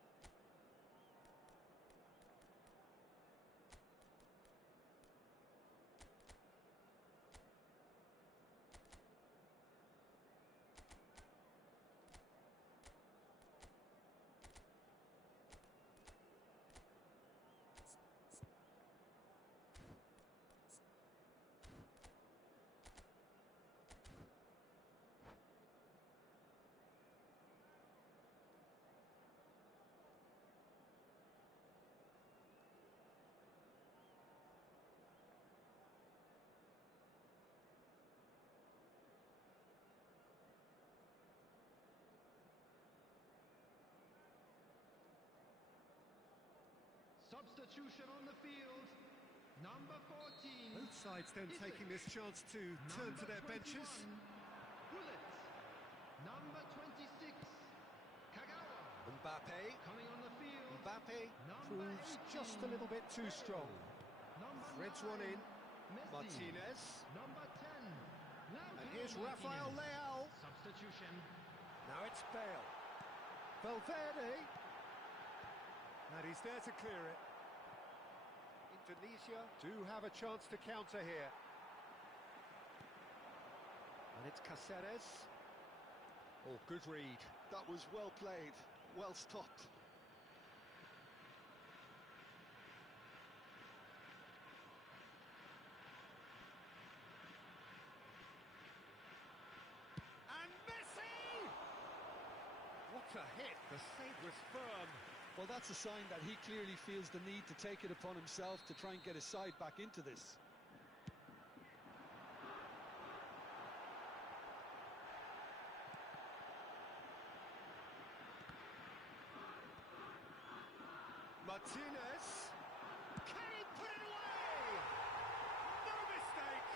Substitution on the field. Number 14. Both sides then taking this chance to turn to their benches. Bullet. Number 26. Kagawa. Mbappe. Coming on the field. Mbappe Number proves 18. just a little bit too strong. Number Threads 9. one in. Messi. Martinez. Number 10. And here's Rafael Leao. Substitution. Now it's Bale. Valverde. And he's there to clear it. Indonesia do have a chance to counter here. And it's Cáceres. Oh, good read. That was well played, well stopped. And Messi! What a hit. The save was firm. Well, that's a sign that he clearly feels the need to take it upon himself to try and get his side back into this. Martinez. Can he put it away? No mistake.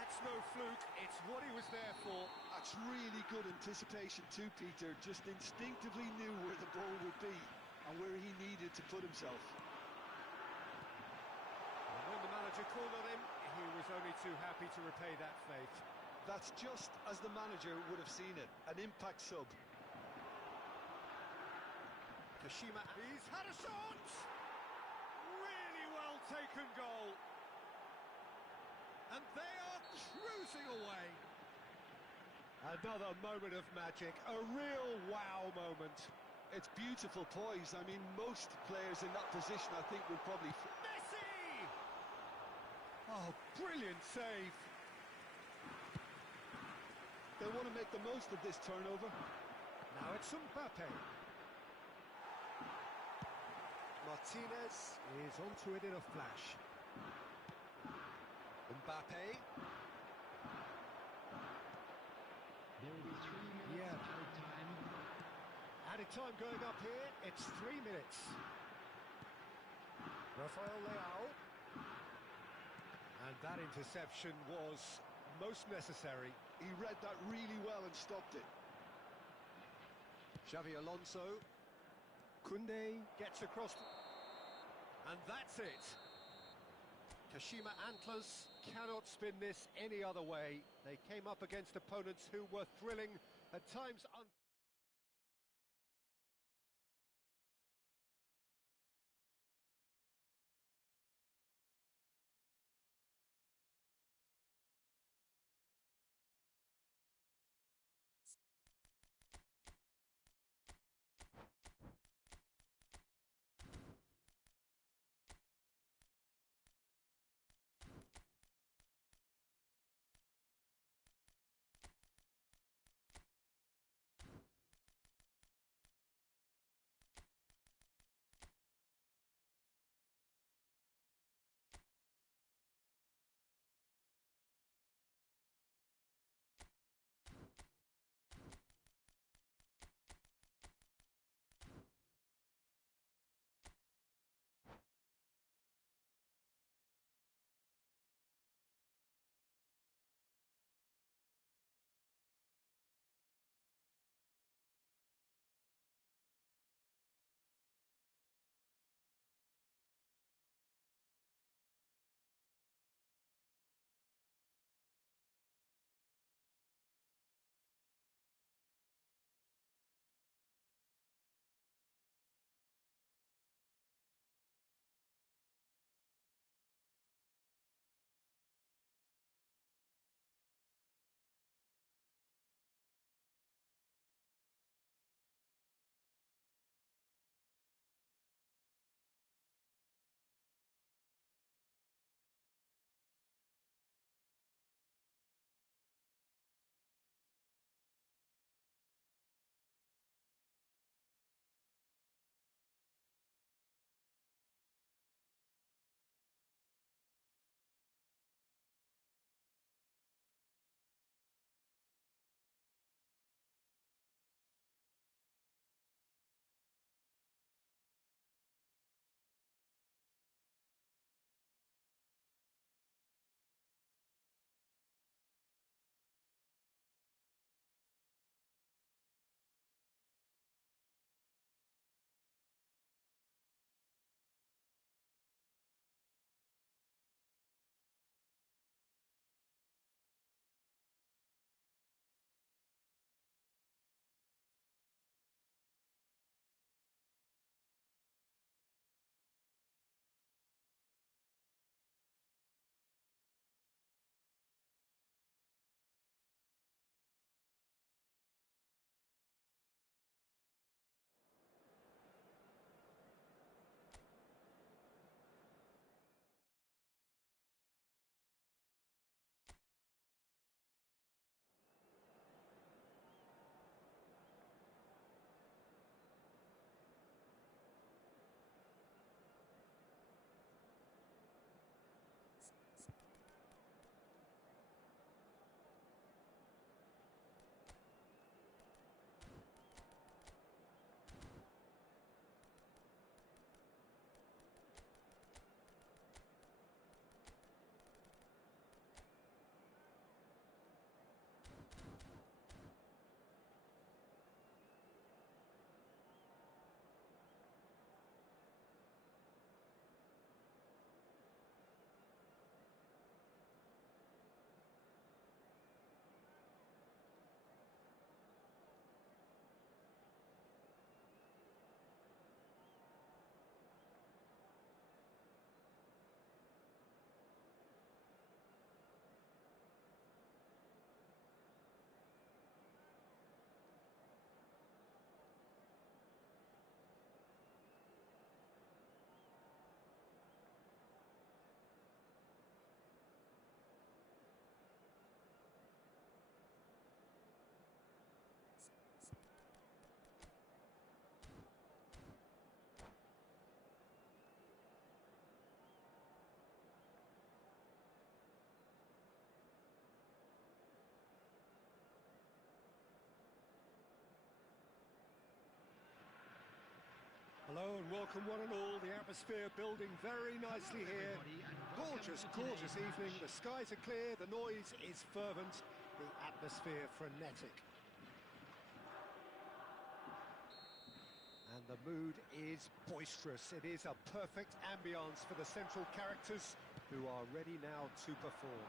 That's no fluke. It's what he was there for. That's really good anticipation too, Peter. Just instinctively knew where the ball would be and where he needed to put himself. And when the manager called on him, he was only too happy to repay that faith. That's just as the manager would have seen it, an impact sub. Kashima, he's had a shot! Really well taken goal. And they are cruising away. Another moment of magic, a real wow moment. It's beautiful poise. I mean, most players in that position, I think, would probably... Messi! Oh, brilliant save. They want to make the most of this turnover. Now it's Mbappe. Martinez is onto it in a flash. Mbappe. There will be 3 minutes Yeah. of added time. Added time going up here, it's 3 minutes. Rafael Leao. And that interception was most necessary. He read that really well and stopped it. Xavi Alonso. Koundé gets across. And that's it. Kashima Antlers cannot spin this any other way. They came up against opponents who were thrilling, at times Hello and welcome one and all. The atmosphere building very nicely here. Gorgeous, gorgeous evening. The skies are clear, the noise is fervent, the atmosphere frenetic. And the mood is boisterous. It is a perfect ambience for the central characters who are ready now to perform.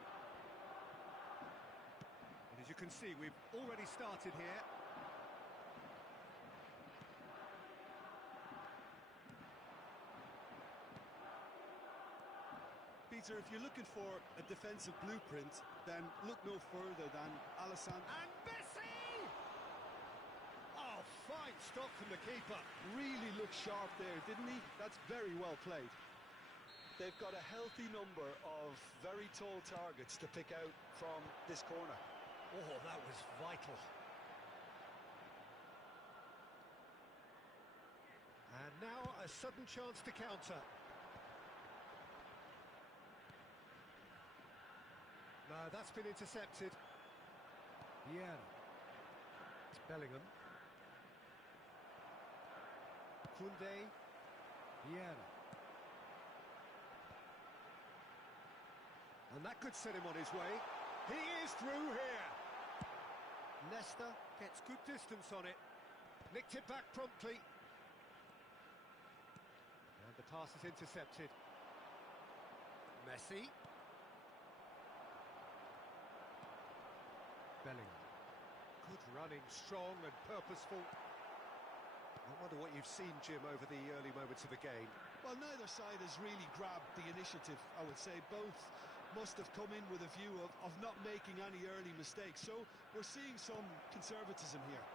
And as you can see, we've already started here. Peter, if you're looking for a defensive blueprint, then look no further than Alisson. And Messi! Oh, fine stop from the keeper. Really looked sharp there, didn't he? That's very well played. They've got a healthy number of very tall targets to pick out from this corner. Oh, that was vital. And now a sudden chance to counter. No, that's been intercepted. Yeah. It's Bellingham. Koundé. Yeah. And that could set him on his way. He is through here. Nesta gets good distance on it. Nicked it back promptly. And the pass is intercepted. Messi. Bellingham. Good running, strong and purposeful. I wonder what you've seen, Jim, over the early moments of the game. Well, neither side has really grabbed the initiative, I would say. Both must have come in with a view of not making any early mistakes. So we're seeing some conservatism here.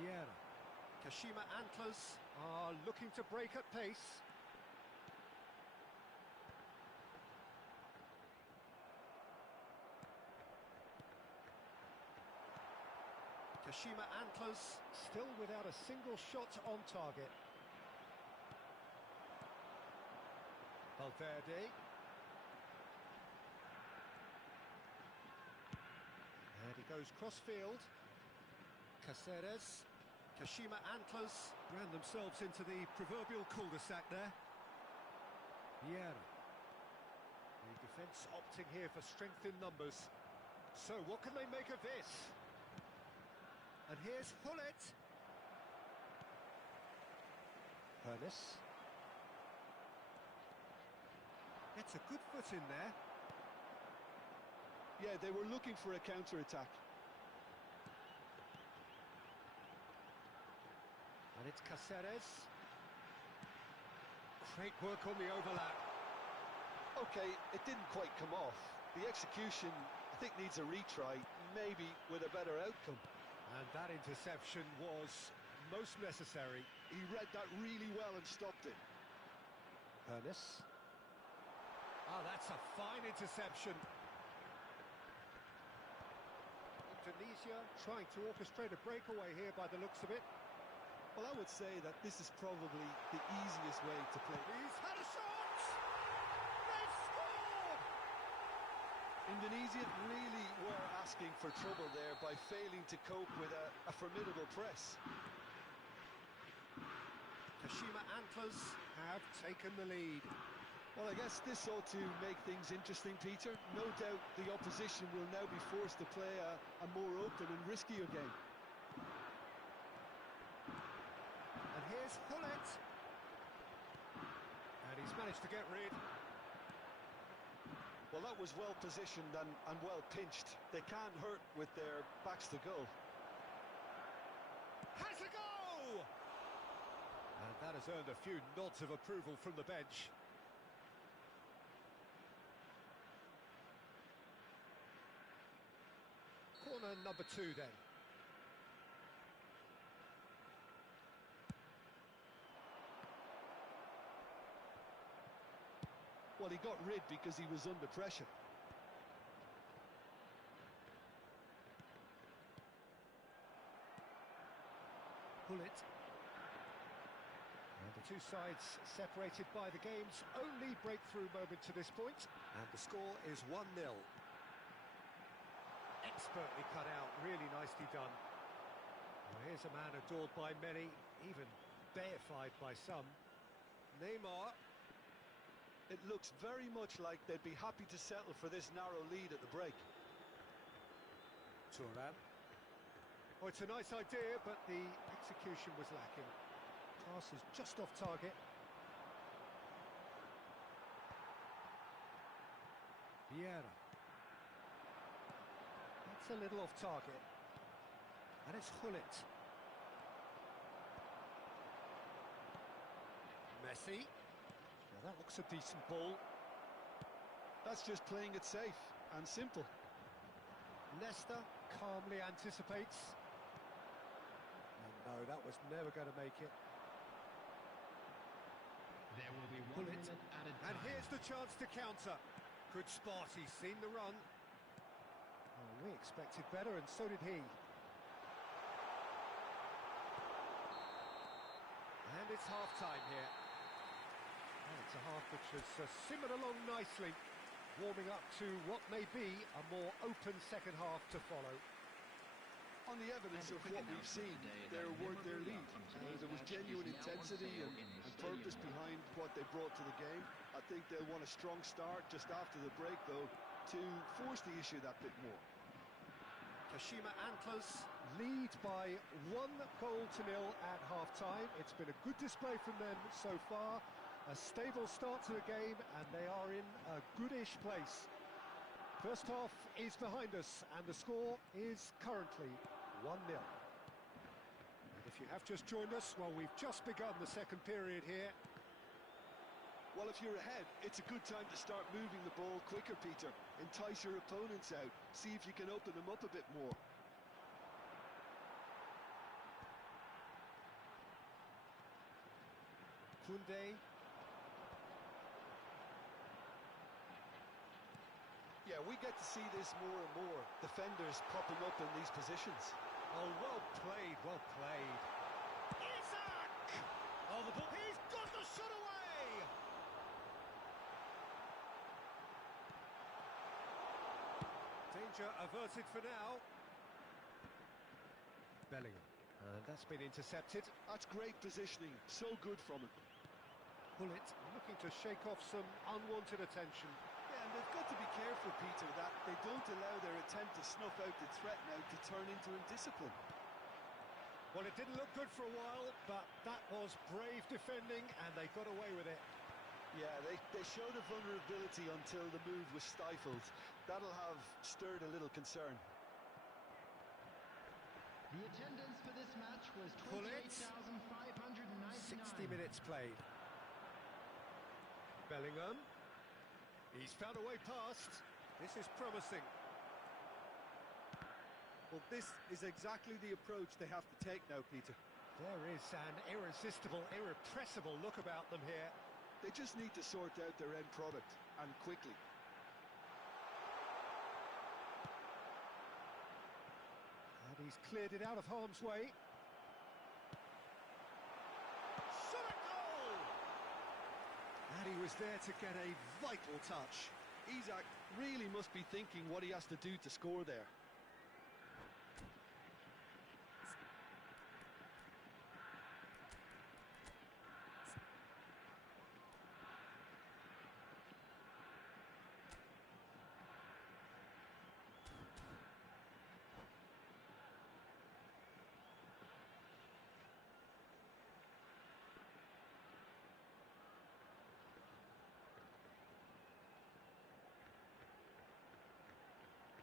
Vieira. Kashima Antlers are looking to break at pace. Kashima Antlers still without a single shot on target. Valverde. And he goes cross-field. Caceres. Kashima Antlers ran themselves into the proverbial cul-de-sac there. Vieira. The defence opting here for strength in numbers. So what can they make of this? And here's Hullet. Hernes. Gets a good foot in there. Yeah, they were looking for a counter-attack. And it's Caceres. Great work on the overlap. Okay, it didn't quite come off. The execution, I think, needs a retry, maybe with a better outcome. And that interception was most necessary. He read that really well and stopped it. Hernes. Ah, that's a fine interception. Indonesia trying to orchestrate a breakaway here by the looks of it. Well, I would say that this is probably the easiest way to play. He's had a shot! They've scored! Indonesia really were asking for trouble there by failing to cope with a formidable press. Kashima Antlers have taken the lead. Well, I guess this ought to make things interesting, Peter. No doubt the opposition will now be forced to play a more open and riskier game. And here's Hullet. And he's managed to get rid. Well, that was well positioned and well pinched. They can't hurt with their backs to goal. Has a go! And that has earned a few nods of approval from the bench. Corner number 2 then. Well, he got rid because he was under pressure. Hullet. And the two sides separated by the game's only breakthrough moment to this point. And the score is 1-0. Expertly cut out, really nicely done. Here's a man adored by many, even deified by some. Neymar. It looks very much like they'd be happy to settle for this narrow lead at the break. Turan. Oh, it's a nice idea, but the execution was lacking. Pass is just off target. Vieira. That's a little off target. And it's Hullet. Messi. Well, that looks a decent ball. That's just playing it safe and simple. Leicester calmly anticipates. And no, that was never going to make it. There will be 1 minute added time. And here's the chance to counter. Good spot, he's seen the run. Oh, we expected better, and so did he. And it's half-time here. And it's a half which has simmered along nicely, warming up to what may be a more open second half to follow. On the evidence of what we've seen, they're worth their lead. There was genuine intensity and purpose behind what they brought to the game. I think they'll want a strong start just after the break, though, to force the issue that bit more. Kashima Antlers lead by 1-0 at half-time. It's been a good display from them so far. A stable start to the game, and they are in a goodish place. First half is behind us, and the score is currently 1-0. And if you have just joined us, well, we've just begun the second period here. Well, if you're ahead, it's a good time to start moving the ball quicker, Peter. Entice your opponents out. See if you can open them up a bit more. Koundé. Yeah, we get to see this more and more. Defenders popping up in these positions. Oh, well played, well played. Isaac! Oh, the ball. He's got the shot away! Danger averted for now. Bellingham. And that's been intercepted. That's great positioning. So good from him. Hullet looking to shake off some unwanted attention. Yeah, and they've got to be careful, Peter, that they don't allow their attempt to snuff out the threat now to turn into indiscipline. Well, it didn't look good for a while, but that was brave defending, and they got away with it. Yeah, they showed a vulnerability until the move was stifled. That'll have stirred a little concern. The attendance for this match was 28,599. 60 minutes played. Bellingham. He's found a way past. This is promising. Well, this is exactly the approach they have to take now, Peter. There is an irresistible, irrepressible look about them here. They just need to sort out their end product, and quickly. And he's cleared it out of harm's way. Shot at goal! And he was there to get a vital touch. Isaac really must be thinking what he has to do to score there.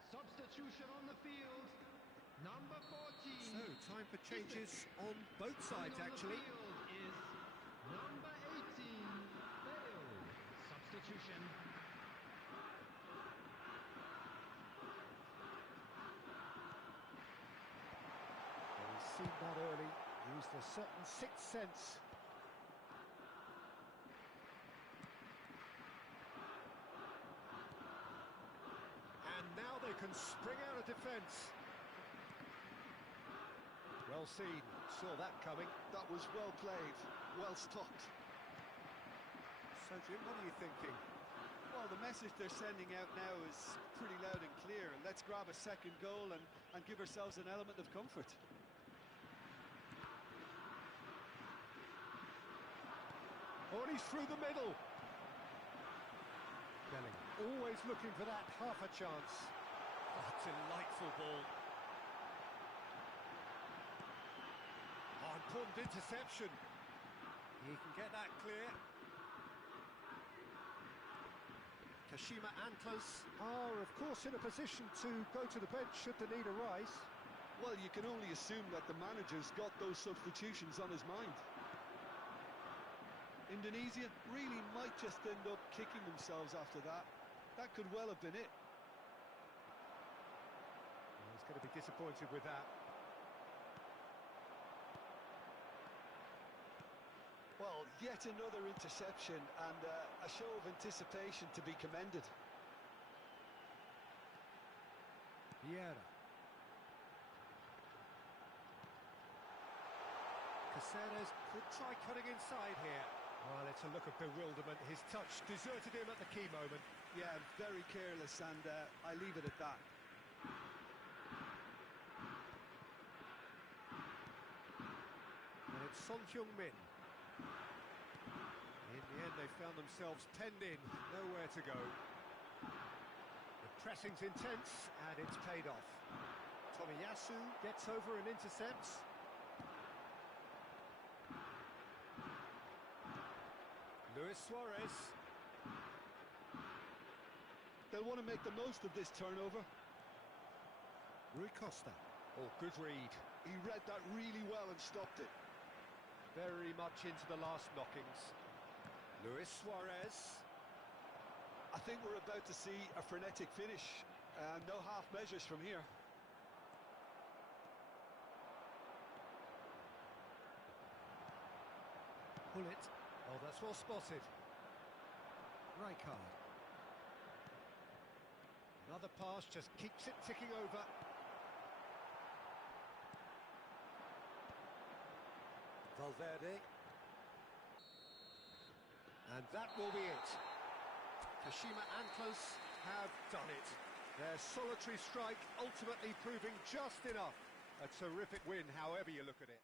Substitution on the field. Number 14. So, time for changes on both sides, actually. On the field is number 18. Bale. Substitution. Well, he's seen that early. Used a certain sixth sense. Can spring out of defence. Well seen, saw that coming. That was well played, well stopped. So Jim, what are you thinking? Well, the message they're sending out now is pretty loud and clear. Let's grab a second goal and give ourselves an element of comfort. Oh, and he's through the middle. Belling always looking for that half a chance. Oh, delightful ball. Oh, important interception. He can get that clear. Kashima Antlers are, of course, in a position to go to the bench should the need arise. Well, you can only assume that the manager's got those substitutions on his mind. Indonesia really might just end up kicking themselves after that. That could well have been it. Well, he's going to be disappointed with that. Well, yet another interception and a show of anticipation to be commended. Vieira. Caceres could try cutting inside here. Well, it's a look of bewilderment. His touch deserted him at the key moment. Yeah, very careless, and I leave it at that. And it's Son Heung-min. In the end, they found themselves penned in, nowhere to go. The pressing's intense, and it's paid off. Tomiyasu gets over and intercepts. Luis Suarez. They'll want to make the most of this turnover. Rui Costa. Oh, good read. He read that really well and stopped it. Very much into the last knockings. Luis Suarez. I think we're about to see a frenetic finish. No half measures from here. Pull it. Oh, that's well spotted. Rijkaard. Another pass just keeps it ticking over. Valverde. And that will be it. Kashima Antlers have done it. Their solitary strike ultimately proving just enough. A terrific win, however you look at it.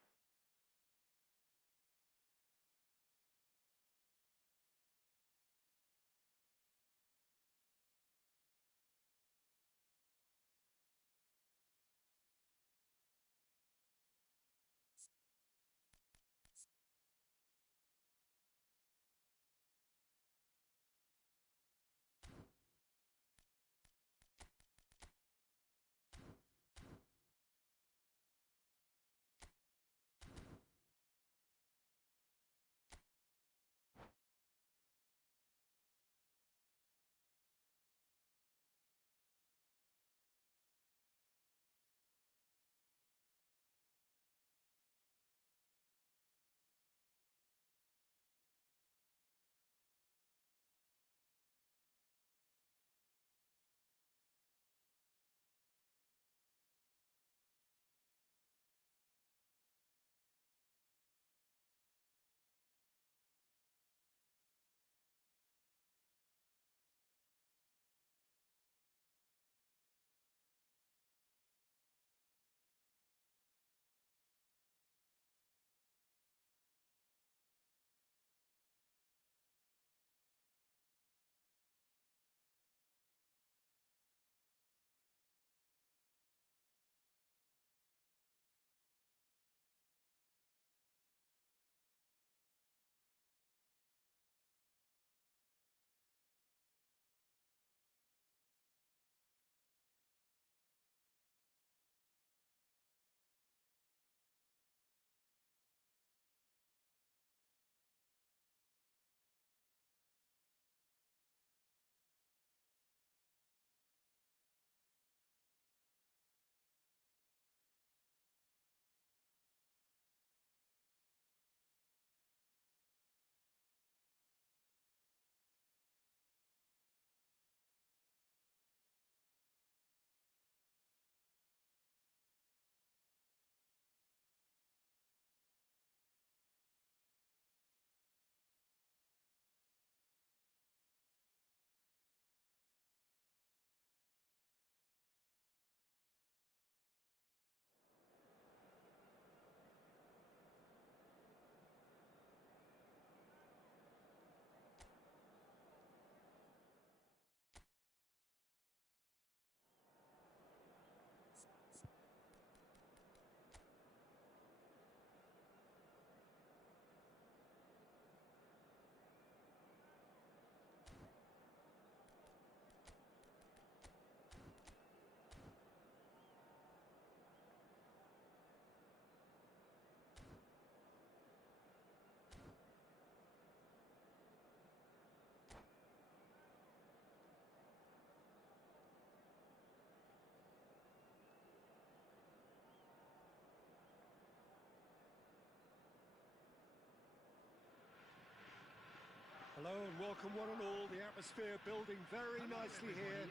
Hello and welcome one and all. The atmosphere building very nicely here.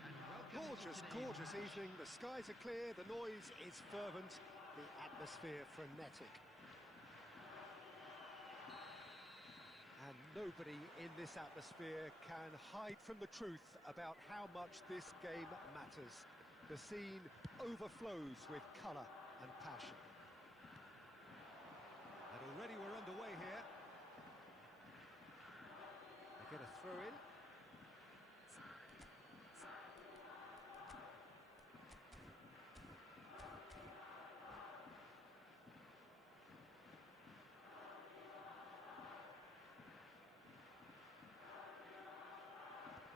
Gorgeous evening. The skies are clear, the noise is fervent, the atmosphere frenetic. And nobody in this atmosphere can hide from the truth about how much this game matters. The scene overflows with colour and passion. And already we're underway here. They get a throw in.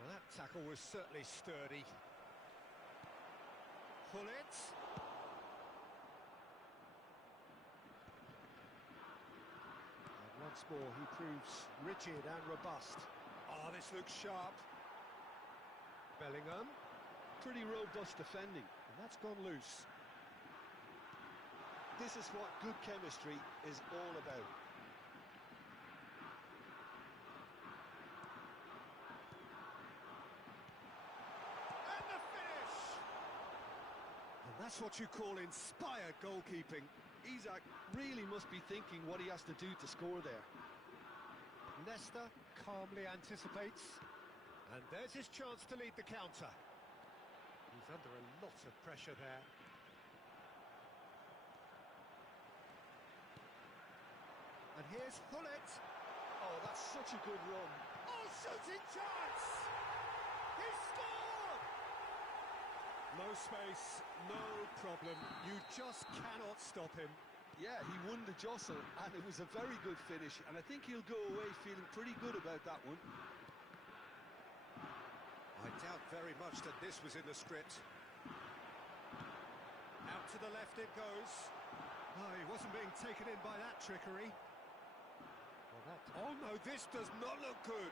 Well, that tackle was certainly sturdy. Pull it. And once more he proves rigid and robust. Oh, this looks sharp. Bellingham. Pretty robust defending. And that's gone loose. This is what good chemistry is all about. And the finish! And that's what you call inspired goalkeeping. Isak really must be thinking what he has to do to score there. Leicester calmly anticipates, and there's his chance to lead the counter. He's under a lot of pressure there. And here's Hullet. Oh, that's such a good run. Oh, shooting chance! He scored! No space, no problem. You just cannot stop him. Yeah, he won the jostle, and it was a very good finish, and I think he'll go away feeling pretty good about that one. I doubt very much that this was in the script. Out to the left it goes. Oh, he wasn't being taken in by that trickery. Oh no, this does not look good.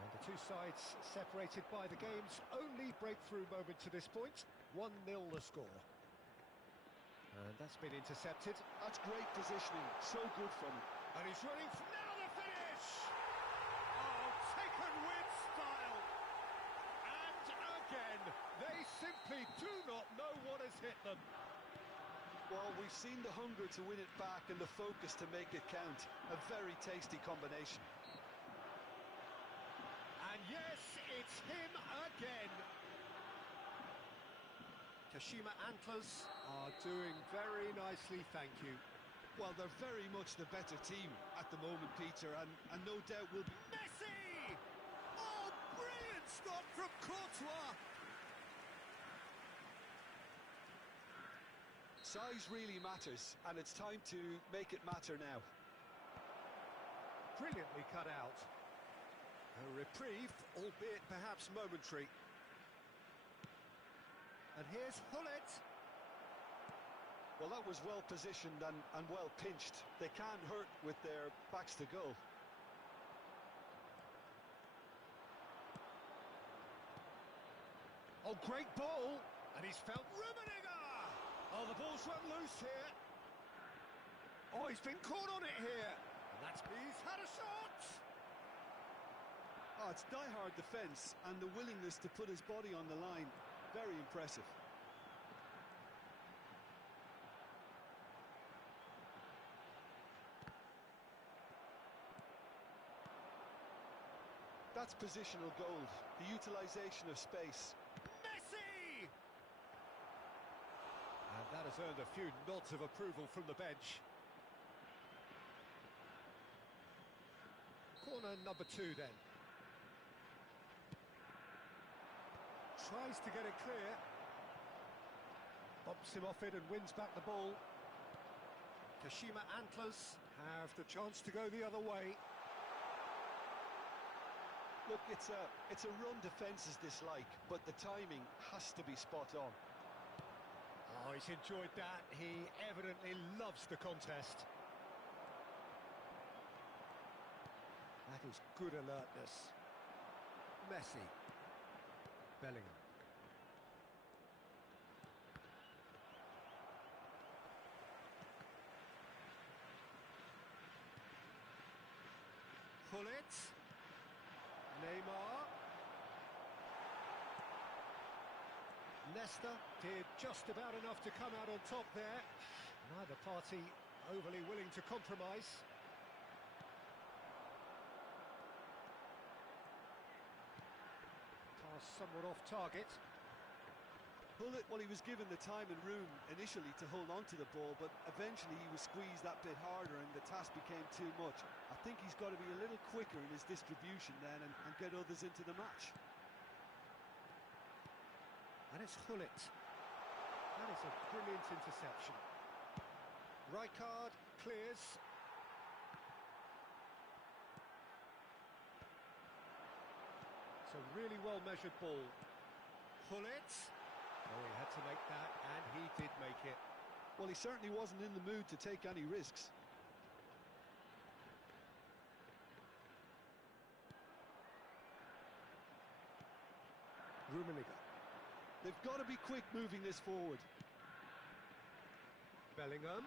And the two sides separated by the game's only breakthrough moment to this point. 1-0 the score. And that's been intercepted. That's great positioning, so good from him. And he's running, now the finish! Oh, taken with style! And again, they simply do not know what has hit them. Well, we've seen the hunger to win it back and the focus to make it count. A very tasty combination. And yes, it's him again. Kashima Antlers are doing very nicely, thank you. Well, they're very much the better team at the moment, Peter, and no doubt will be... Messi! Oh, brilliant stop from Courtois! Size really matters, and it's time to make it matter now. Brilliantly cut out. A reprieve, albeit perhaps momentary. And here's Hullet. Well, that was well positioned and well pinched. They can't hurt with their backs to goal. Oh, great ball! And he's found Rummenigge! Oh, the ball's run loose here. Oh, he's been caught on it here. And he's had a shot! Oh, it's die-hard defence and the willingness to put his body on the line. Very impressive. That's positional gold, the utilisation of space. Messi! And that has earned a few nods of approval from the bench. Corner number 2 then. Tries to get it clear. Bumps him off it and wins back the ball. Kashima Antlers have the chance to go the other way. Look, it's a run defence's dislike, but the timing has to be spot on. Oh, he's enjoyed that. He evidently loves the contest. That is good alertness. Messi. Bellingham. Gullit. Neymar. Leicester did just about enough to come out on top there. Neither party overly willing to compromise. Pass somewhat off target. Gullit, well, he was given the time and room initially to hold on to the ball, but eventually he was squeezed that bit harder and the task became too much. I think he's got to be a little quicker in his distribution then and get others into the match. And it's Gullit. That is a brilliant interception. Rijkaard clears. It's a really well-measured ball. Gullit. Oh, he had to make that, and he did make it. Well, he certainly wasn't in the mood to take any risks. Rummenigge. They've got to be quick moving this forward. Bellingham.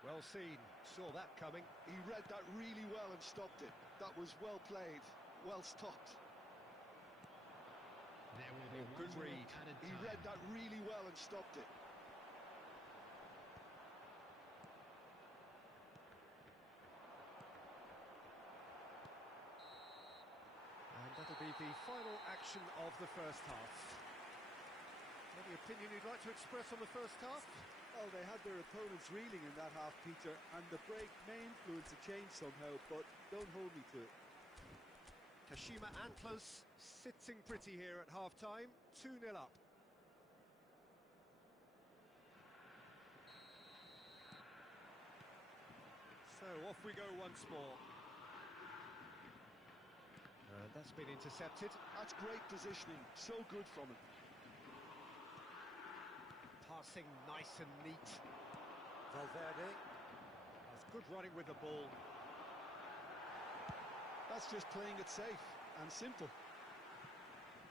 Well seen, saw that coming. He read that really well and stopped it. That was well played, well stopped. There will be Good one more read. added He time. read that really well and stopped it. And that'll be the final action of the first half. Any opinion you'd like to express on the first half? Well, they had their opponents reeling in that half, Peter, and the break may influence a change somehow, but don't hold me to it. Kashima Antlers sitting pretty here at half-time, 2-0 up. So off we go once more. And that's been intercepted. That's great positioning, so good from him. Passing nice and neat. Valverde has good running with the ball. That's just playing it safe and simple.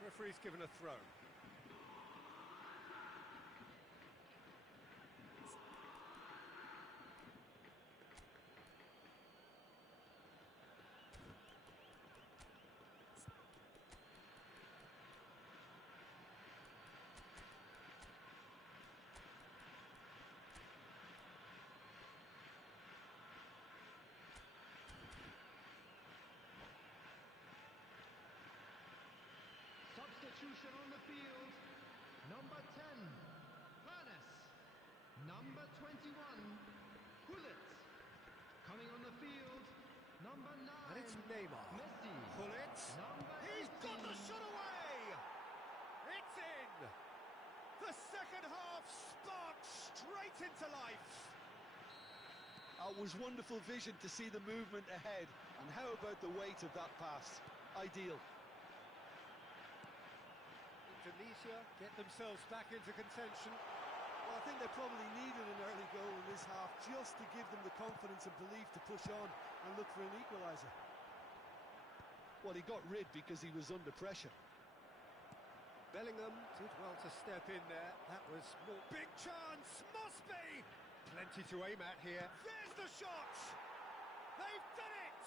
Referee's given a throw. Substitution on the field. Number 10, Furness. Number 21, Gullit. Coming on the field, number 9, And it's Neymar. Messi. Gullit. Number He's got the 18. shot away! It's in! The second half sparked straight into life. It was wonderful vision to see the movement ahead. And how about the weight of that pass? Ideal. Indonesia get themselves back into contention. Well, I think they probably needed an early goal in this half just to give them the confidence and belief to push on and look for an equaliser. Well, he got rid because he was under pressure. Bellingham did well to step in there. That was more. Big chance! Must be! Plenty to aim at here. There's the shot! They've done it!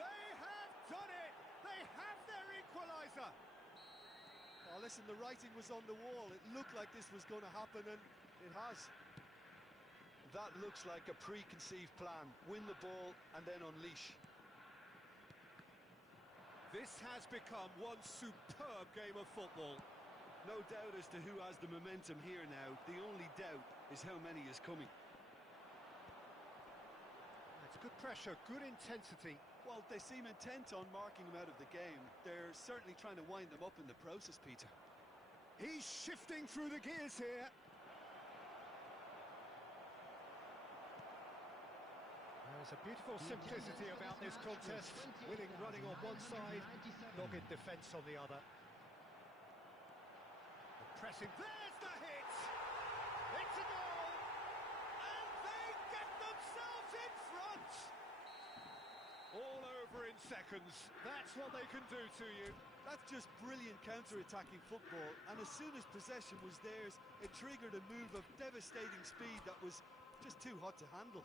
They have done it! They have their equaliser! Oh, listen, the writing was on the wall. It looked like this was going to happen, and it has. That looks like a preconceived plan. Win the ball and then unleash. This has become one superb game of football. No doubt as to who has the momentum here now. The only doubt is how many is coming. That's good pressure, good intensity. Well, they seem intent on marking him out of the game. They're certainly trying to wind them up in the process, Peter. He's shifting through the gears here. There's a beautiful simplicity about this contest. Winning running on one side, dogged defence on the other. The pressing, there's the hit! It's a goal! And they get themselves in front! All over in seconds. That's what they can do to you. That's just brilliant counter-attacking football, and as soon as possession was theirs, it triggered a move of devastating speed that was just too hot to handle.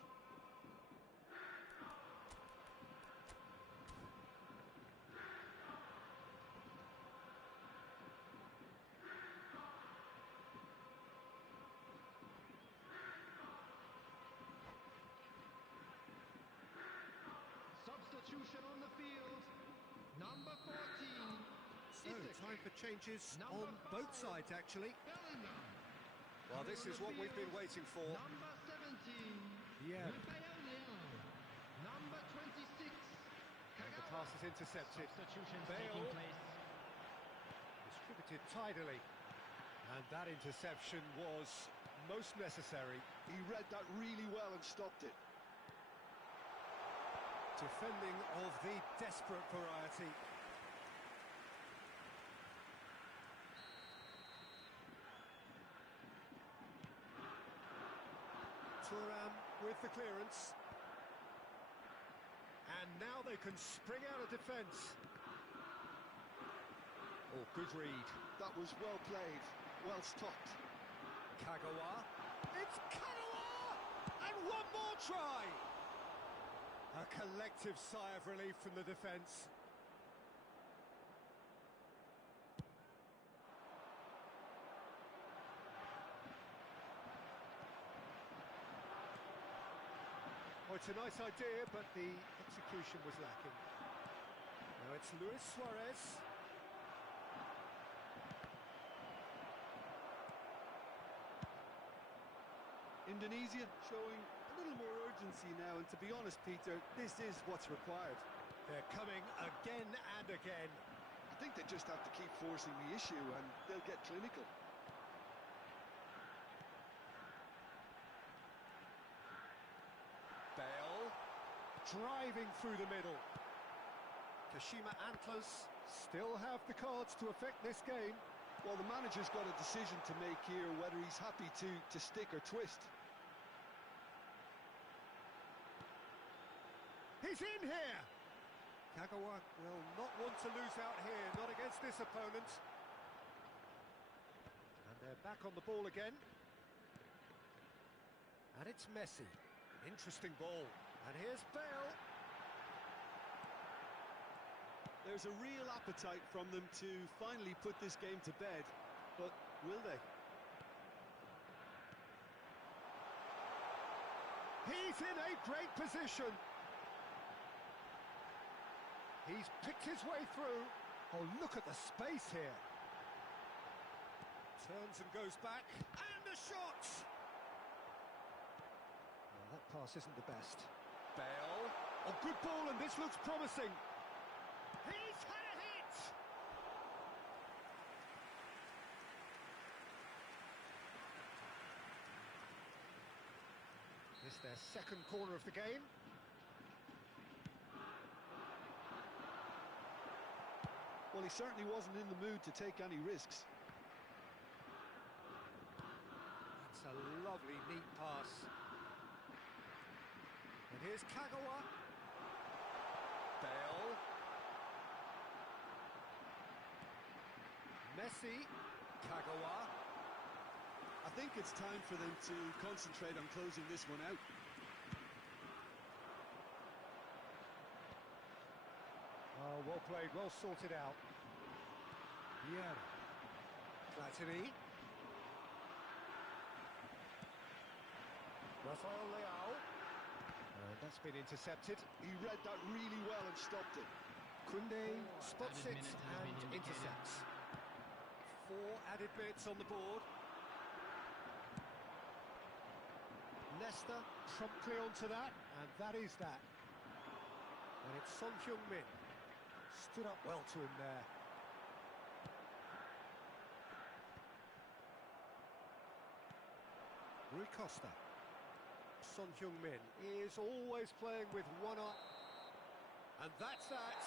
Number 14. So, time for changes Number on both 5. sides, actually. Bellingham. Well, this is what we've been waiting for. Number 17. Yeah. Number 26. And the pass is intercepted. Substitutions Bale taking place. distributed tidily. And that interception was most necessary. He read that really well and stopped it. Defending of the desperate variety. Thuram with the clearance. And now they can spring out of defence. Oh, good read. That was well played, well stopped. Kagawa. It's Kagawa! And one more try! A collective sigh of relief from the defence. Oh, it's a nice idea, but the execution was lacking. Now it's Luis Suarez. Indonesia showing a little more urgency now, and to be honest, Peter, this is what's required. They're coming again and again. I think they just have to keep forcing the issue and they'll get clinical. Bale driving through the middle. Kashima Antlers still have the cards to affect this game. Well, the manager's got a decision to make here, whether he's happy to stick or twist. He's in here! Kagawa will not want to lose out here, not against this opponent. And they're back on the ball again. And it's Messi. Interesting ball. And here's Bale. There's a real appetite from them to finally put this game to bed, but will they? He's in a great position. He's picked his way through. Oh, look at the space here. Turns and goes back. And a shot! Well, that pass isn't the best. Bale. Oh, good ball, and this looks promising. He's had a hit! This is their second corner of the game. Well, he certainly wasn't in the mood to take any risks. That's a lovely, neat pass. And here's Kagawa. Bale. Messi. Kagawa. I think it's time for them to concentrate on closing this one out. Oh, well played, well sorted out. Yeah. Platini. Rafael Leao. And that's been intercepted. He read that really well and stopped it. Kunde spots Added it minute has and been indicated. intercepts. 4 added minutes on the board. Leicester promptly onto that, and that is that. And it's Son Heung-min. Stood up well to him there. Rui Costa. Son Heung-min is always playing with one up. And that's that.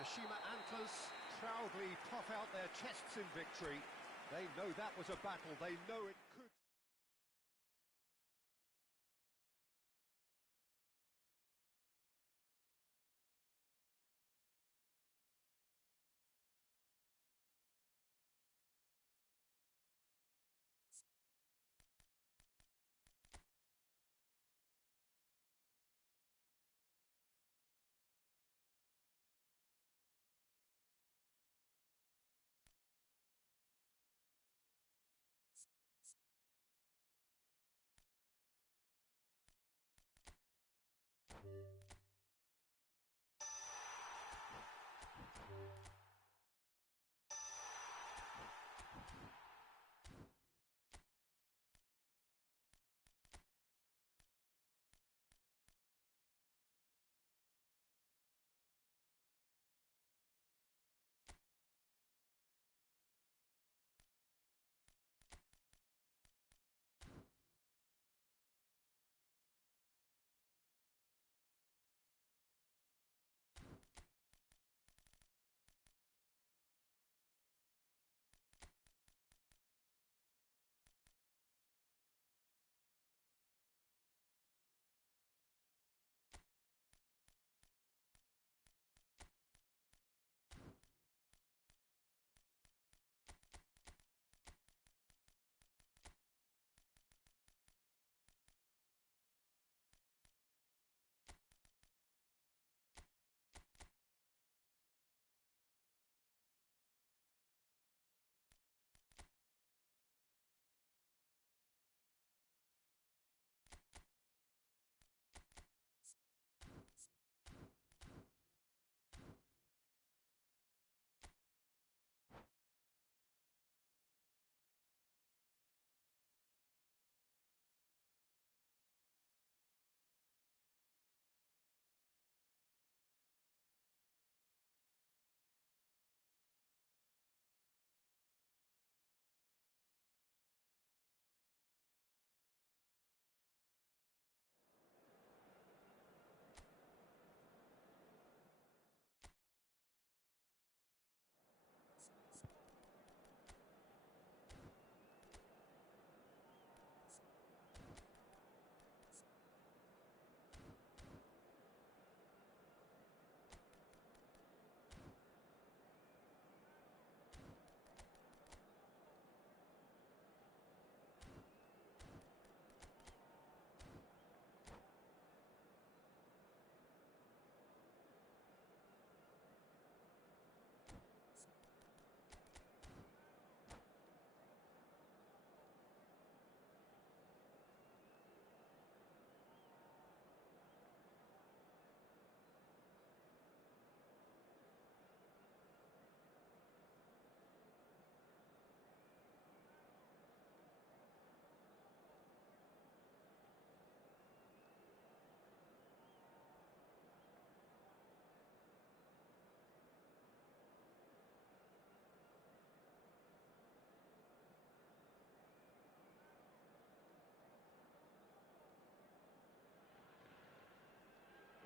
Kashima Antlers proudly puff out their chests in victory. They know that was a battle. They know it could.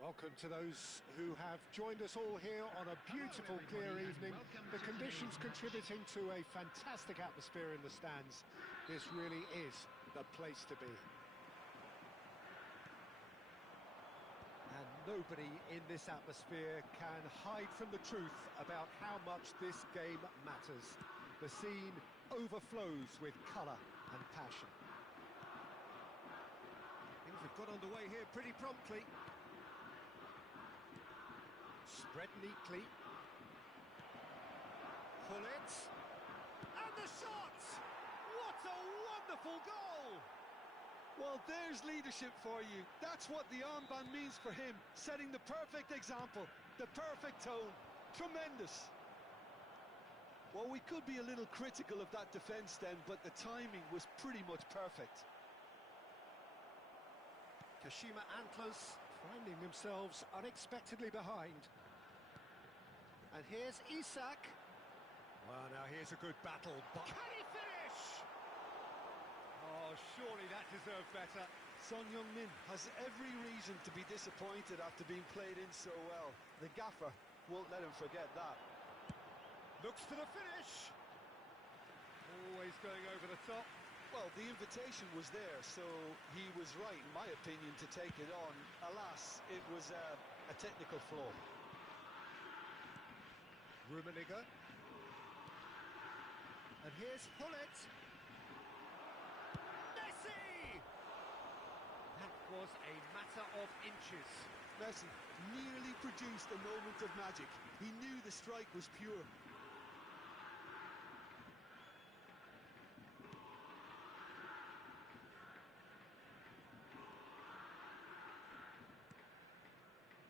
Welcome to those who have joined us all here on a beautiful, clear evening. The conditions contributing to a fantastic atmosphere in the stands. This really is the place to be. And nobody in this atmosphere can hide from the truth about how much this game matters. The scene overflows with colour and passion. Things have got underway here pretty promptly. Spread neatly. Pull it. And the shot! What a wonderful goal! Well, there's leadership for you. That's what the armband means for him. Setting the perfect example, the perfect tone. Tremendous. Well, we could be a little critical of that defence then, but the timing was pretty much perfect. Kashima Antlers finding themselves unexpectedly behind. And here's Isak. Well, now here's a good battle, but can he finish? Oh, surely that deserved better. Son Heung-min has every reason to be disappointed after being played in so well. The gaffer won't let him forget that. Looks for the finish. Always going over the top. Well, the invitation was there, so he was right, in my opinion, to take it on. Alas, it was a technical flaw. Rummenigge. And here's Hullet. Messi! That was a matter of inches. Messi nearly produced a moment of magic. He knew the strike was pure.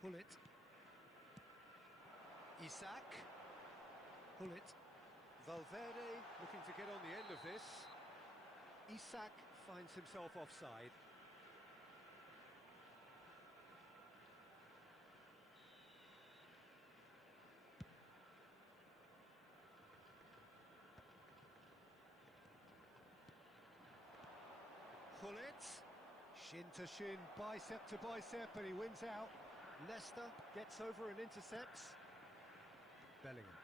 Hullet. Isak. Hullet. Valverde looking to get on the end of this. Isak finds himself offside. Hullet. Shin to shin, bicep to bicep, and he wins out. Leicester gets over and intercepts. Bellingham.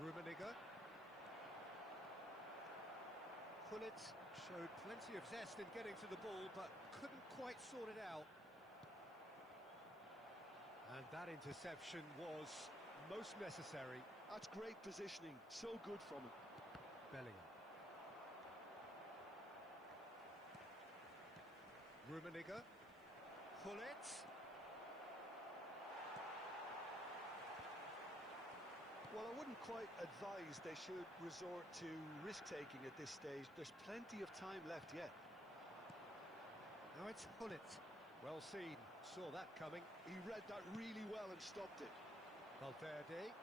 Rummenigge. Hullet showed plenty of zest in getting to the ball, but couldn't quite sort it out. And that interception was most necessary. That's great positioning, so good from him. Bellingham. Rummenigge. Hullet. Well, I wouldn't quite advise they should resort to risk-taking at this stage. There's plenty of time left yet. Now it's Hullet. Well seen. Saw that coming. He read that really well and stopped it. Valverde.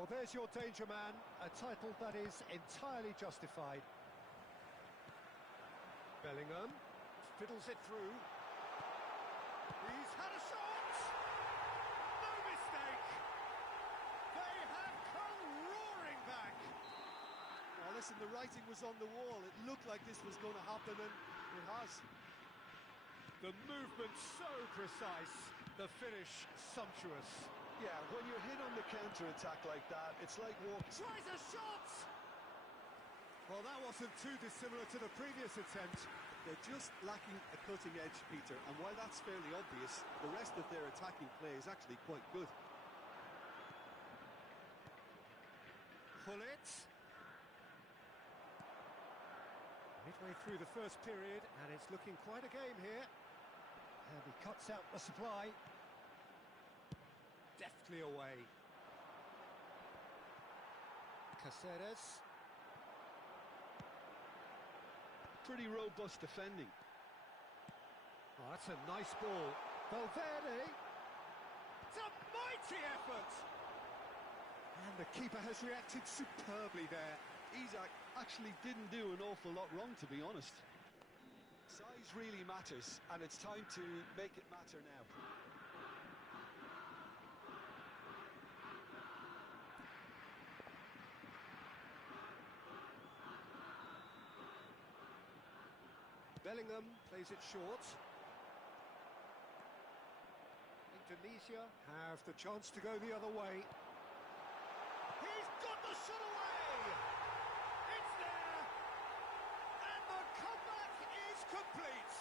Well, there's your danger man. A title that is entirely justified. Bellingham. Fiddles it through. He's had a shot! Listen, the writing was on the wall. It looked like this was going to happen, and it has. The movement so precise, the finish sumptuous. Yeah, when you're hit on the counter-attack like that, it's like walking. Tries a shot! Well, that wasn't too dissimilar to the previous attempt. They're just lacking a cutting edge, Peter, and while that's fairly obvious, the rest of their attacking play is actually quite good. Hullet. Midway through the first period, and it's looking quite a game here. And he cuts out the supply. Deftly away. Caceres. Pretty robust defending. Oh, that's a nice ball. Valverde. It's a mighty effort. And the keeper has reacted superbly there. Isak actually didn't do an awful lot wrong, to be honest. Size really matters, and it's time to make it matter now. Bellingham plays it short. Indonesia have the chance to go the other way. He's got the shot away! It's there! And the comeback is complete!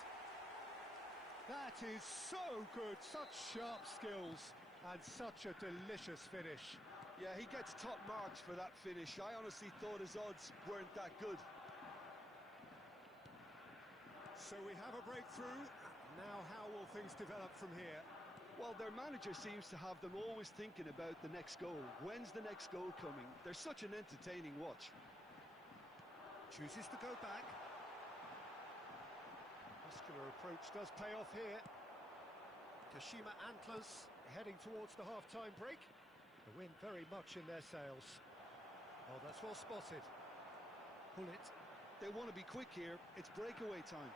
That is so good, such sharp skills and such a delicious finish. Yeah, he gets top marks for that finish. I honestly thought his odds weren't that good. So we have a breakthrough. Now how will things develop from here? Well, their manager seems to have them always thinking about the next goal. When's the next goal coming? They're such an entertaining watch. Chooses to go back. Muscular approach does pay off here. Kashima Antlers heading towards the half-time break. The wind very much in their sails. Oh, that's well spotted. Pull it. They want to be quick here. It's breakaway time.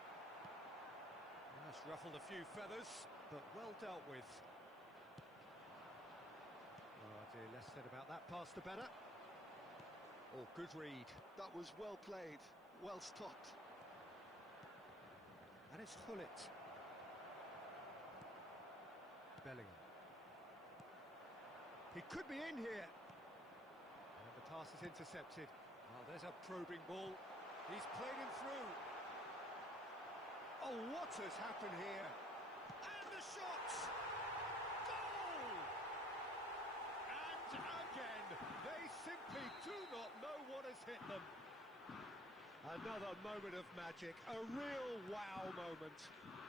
That's ruffled a few feathers, but well dealt with. Oh dear, less said about that pass the better. Oh, good read. That was well played, well stopped. And it's Hullet. Bellingham. He could be in here. And the pass is intercepted. Oh, there's a probing ball. He's played him through. Oh, what has happened here? And the shot! Goal! And again, they simply do not know what has hit them. Another moment of magic, a real wow moment.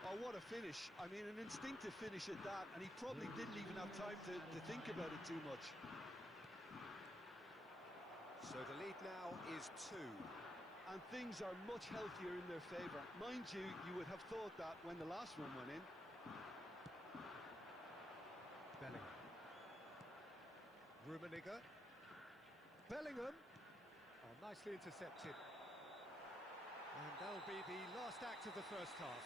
Oh, what a finish. I mean, an instinctive finish at that, and he probably didn't even have time to think about it too much. So the lead now is 2. And things are much healthier in their favour. Mind you, you would have thought that when the last one went in. Bellingham. Rummenigge. Bellingham. Oh, nicely intercepted. And that'll be the last act of the first half.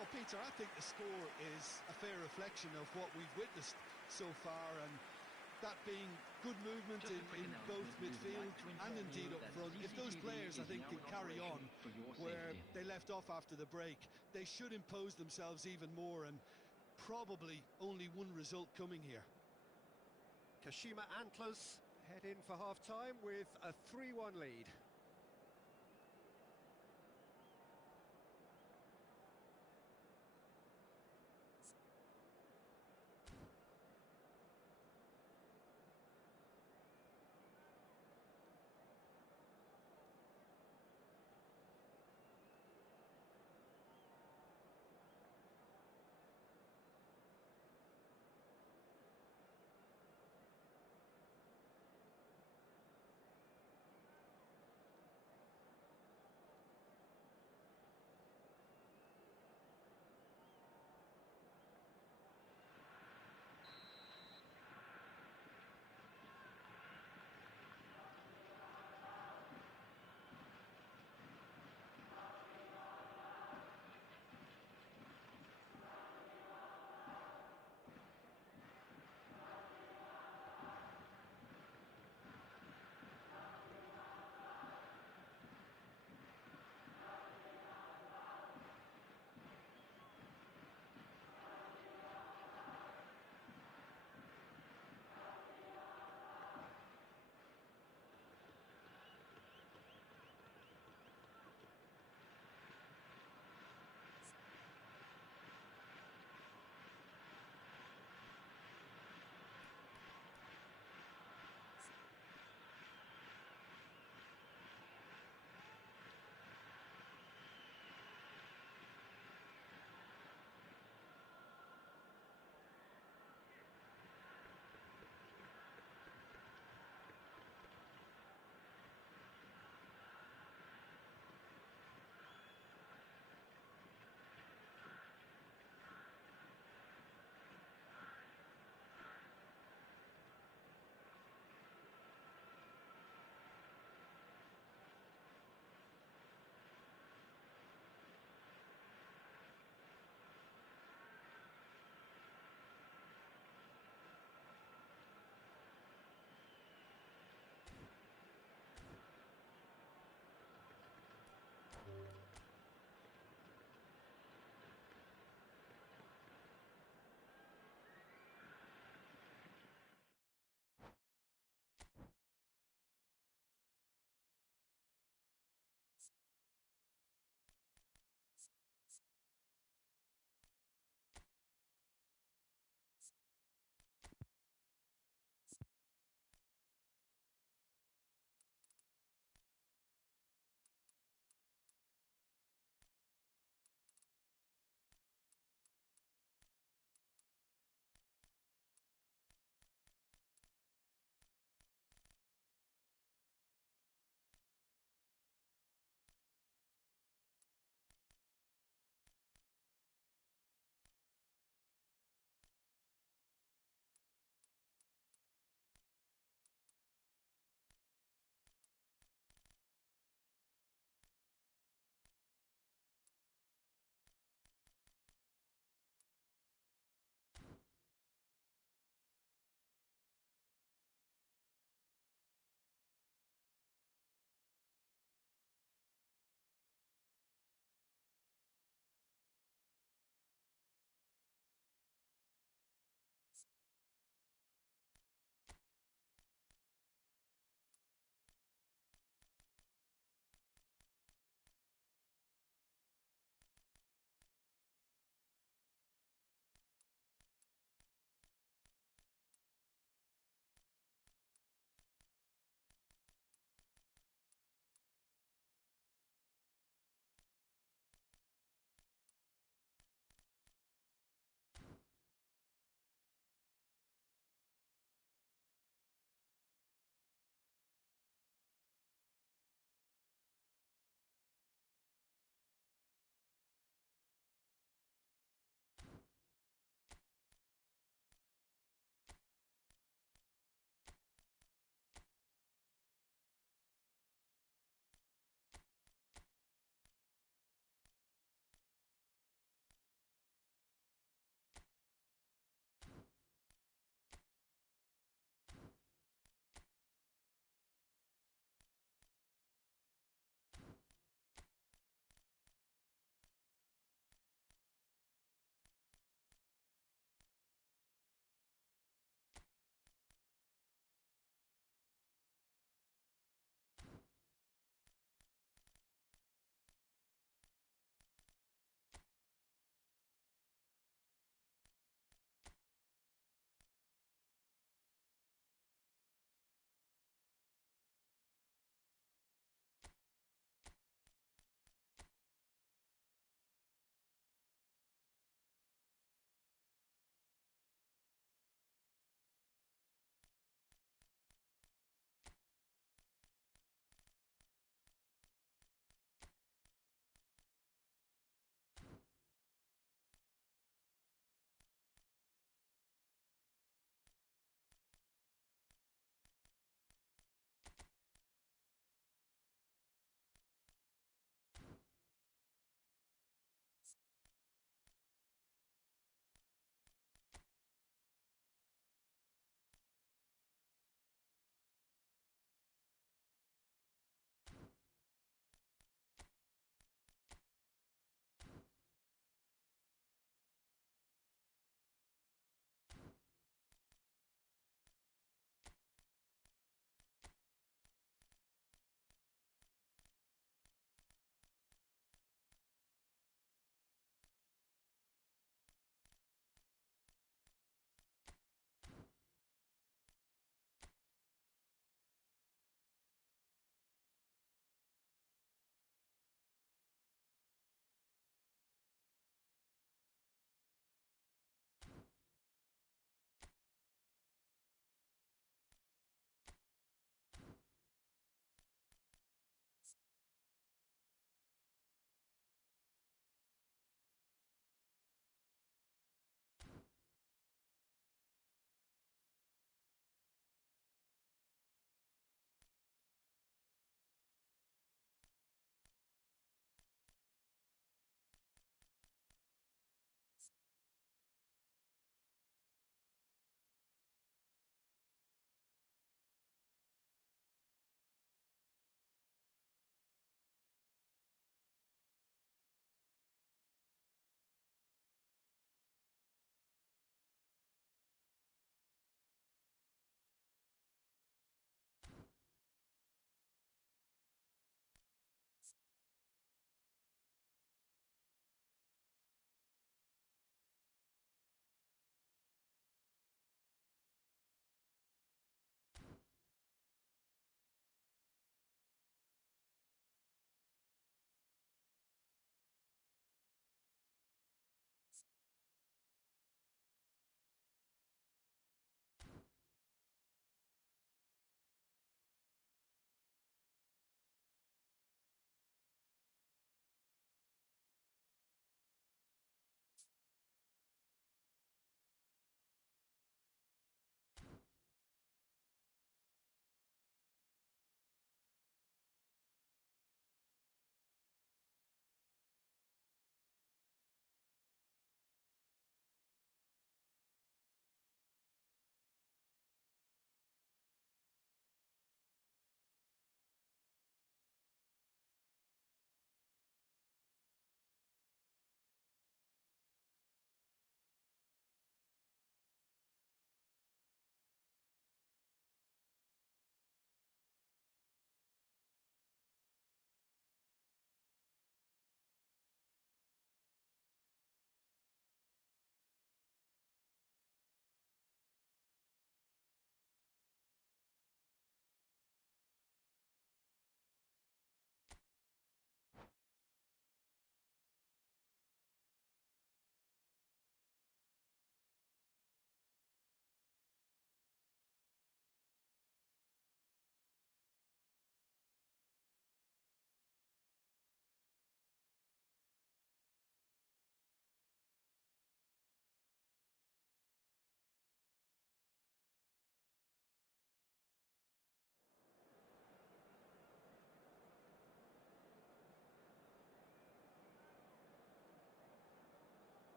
Well, Peter, I think the score is a fair reflection of what we've witnessed so far, and that being good movement in both midfield and indeed up front. If those players, I think, can carry on where they left off after the break, they should impose themselves even more, and probably only one result coming here. Kashima Antlers head in for half-time with a 3-1 lead.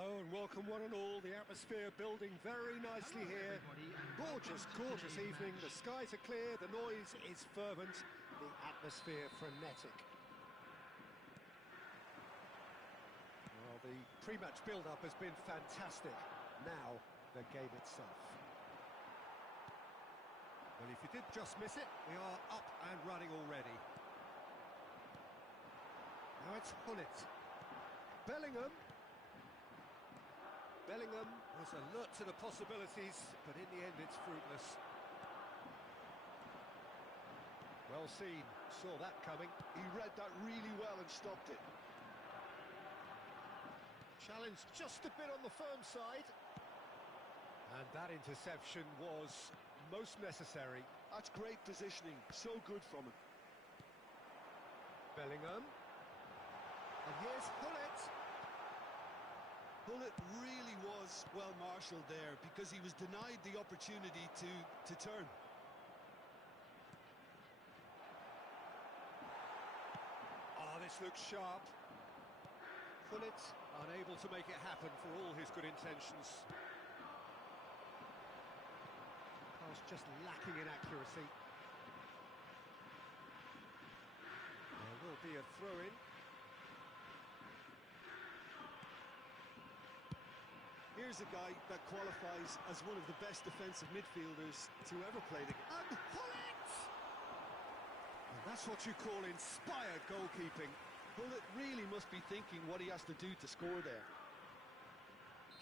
Hello and welcome one and all. The atmosphere building very nicely here. Gorgeous, gorgeous evening. The skies are clear, the noise is fervent, the atmosphere frenetic. Well, the pre-match build-up has been fantastic. Now, the game itself. Well, if you did just miss it, we are up and running already. Now it's Hullet. Bellingham. Bellingham was alert to the possibilities, but in the end it's fruitless. Well seen, saw that coming. He read that really well and stopped it. Challenge just a bit on the firm side. And that interception was most necessary. That's great positioning, so good from him. Bellingham. And here's Hullet. Hullet really was well marshalled there because he was denied the opportunity to turn. Ah, this looks sharp. Hullet unable to make it happen for all his good intentions. Pass just lacking in accuracy. There will be a throw-in. Here's a guy that qualifies as one of the best defensive midfielders to ever play the game. And Hullet! And that's what you call inspired goalkeeping. Hullet really must be thinking what he has to do to score there.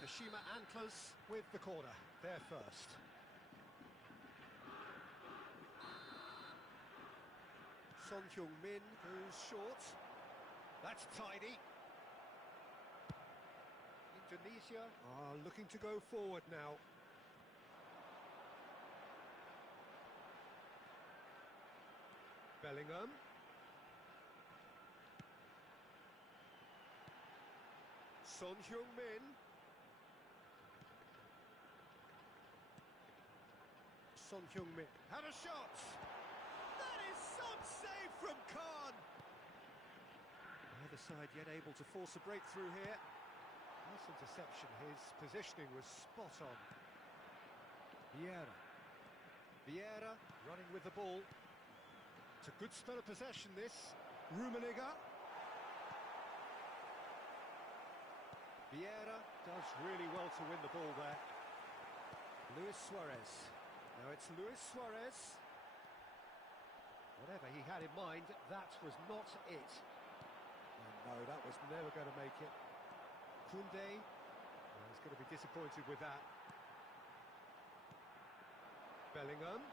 Kashima Antlers with the corner, there first. Son Heung-min goes short. That's tidy. Indonesia are looking to go forward now. Bellingham. Son Heung-min. Son Heung-min had a shot. That is some save from Khan. Neither side yet able to force a breakthrough here. Nice interception. His positioning was spot on. Vieira. Vieira running with the ball. It's a good spell of possession, this. Rummenigge. Vieira does really well to win the ball there. Luis Suarez. Now it's Luis Suarez. Whatever he had in mind, that was not it. And no, that was never going to make it. Koundé, well, he's going to be disappointed with that. Bellingham.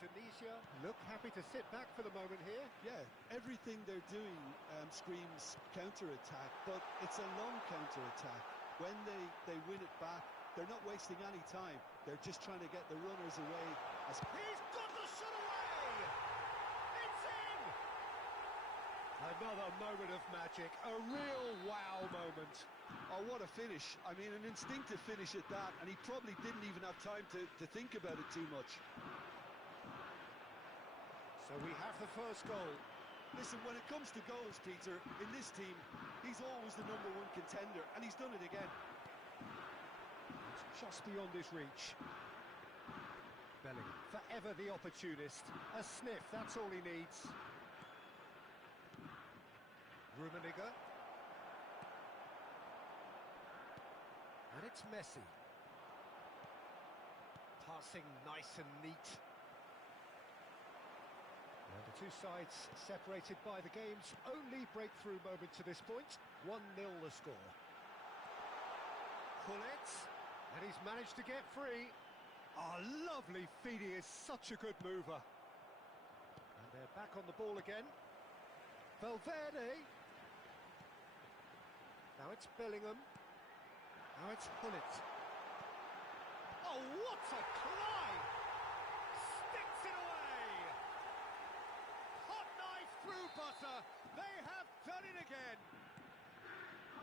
Indonesia look happy to sit back for the moment here. Yeah, everything they're doing screams counter-attack, but it's a long counter-attack. When they win it back, they're not wasting any time. They're just trying to get the runners away. He's got the shot away! It's in! Another moment of magic, a real wow moment. Oh, what a finish. I mean, an instinctive finish at that, and he probably didn't even have time to think about it too much. So we have the first goal. Listen, when it comes to goals, Peter, in this team, he's always the #1 contender, and he's done it again. It's just beyond his reach. Bellingham, forever the opportunist. A sniff, that's all he needs. Rummenigge. And it's Messi. Passing nice and neat. And the two sides separated by the game's only breakthrough moment to this point. 1-0 the score. Hullet, and he's managed to get free. Oh, lovely feed, he is such a good mover. And they're back on the ball again. Valverde. Now it's Bellingham. Now it's Hullet. Oh, what a climb! Sticks it away! Hot knife through butter. They have done it again.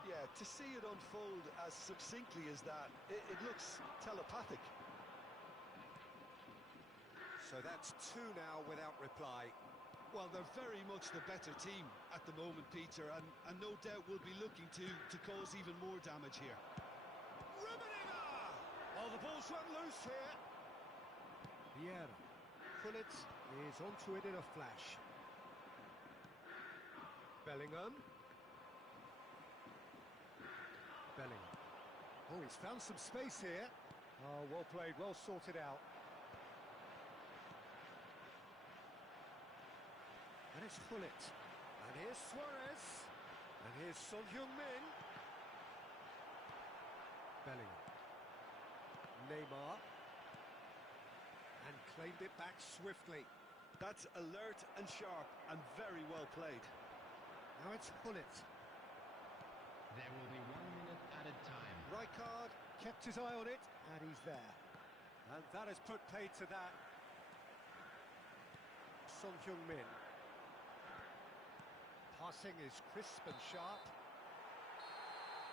Yeah, to see it unfold as succinctly as that, it looks telepathic. So that's 2 now without reply. Well, they're very much the better team at the moment, Peter, and no doubt will be looking to cause even more damage here. Oh, the ball's run loose here. Vieira. Pullet is onto it in a flash. Bellingham. Bellingham. Oh, he's found some space here. Oh, well played, well sorted out. And it's Pullet. And here's Suarez. And here's Son Heung-min. Bellingham. Neymar. And claimed it back swiftly. That's alert and sharp and very well played. Now it's Pullet. There will be 1 minute added time. Rijkaard kept his eye on it, and he's there. And that has put paid to that. Son Heung-min. Passing is crisp and sharp.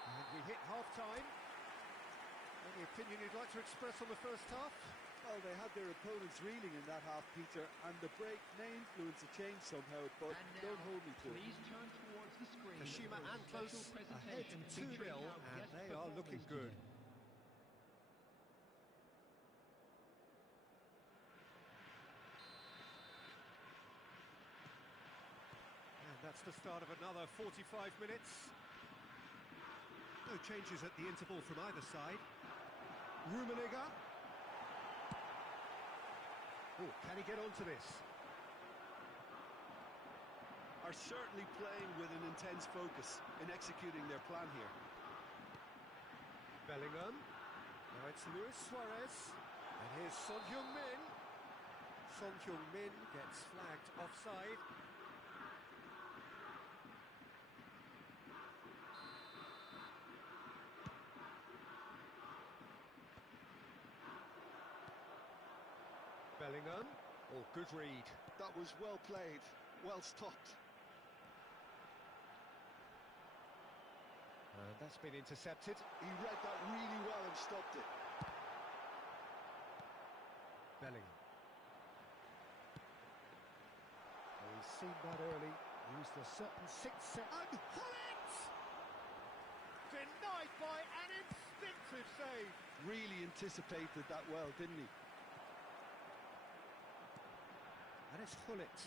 And we hit half-time. Any opinion you'd like to express on the first half? Well, they had their opponents reeling in that half, Peter, and the break may influence a change somehow, but And now, don't hold me to it. please turn towards the screen. Kashima for a Antlers special ahead presentation 2-0, featuring our and guest they are looking performers good. today. And that's the start of another 45 minutes. No changes at the interval from either side. Rummenigge. Oh, can he get onto this? Are certainly playing with an intense focus in executing their plan here. Bellingham. Now it's Luis Suarez. And here's Son Heung-min. Son Heung-min gets flagged offside. Bellingham. Oh, good read. That was well played, well stopped. And that's been intercepted. He read that really well and stopped it. Bellingham. Oh, he's seen that early. Used a certain sixth set. And Hullet! Denied by an instinctive save. Really anticipated that well, didn't he? And it's Hullet.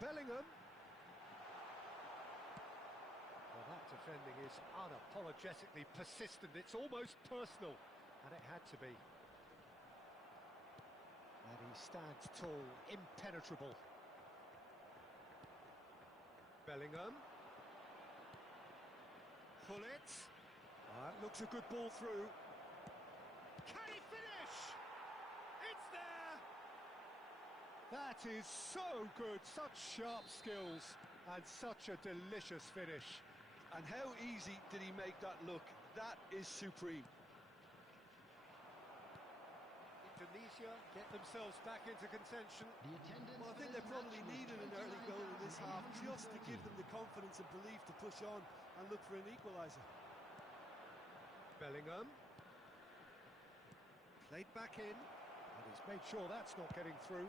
Bellingham. Well, that defending is unapologetically persistent. It's almost personal. And it had to be. And he stands tall, impenetrable. Bellingham. Hullet. That looks a good ball through. Can he finish? It's there! That is so good, such sharp skills and such a delicious finish. And how easy did he make that look? That is supreme. Indonesia get themselves back into contention. The attendance Well, I for think this they probably match was needed an early goal in this half just to give 22,013. them the confidence and belief to push on and look for an equaliser. Bellingham. Played back in, and he's made sure that's not getting through.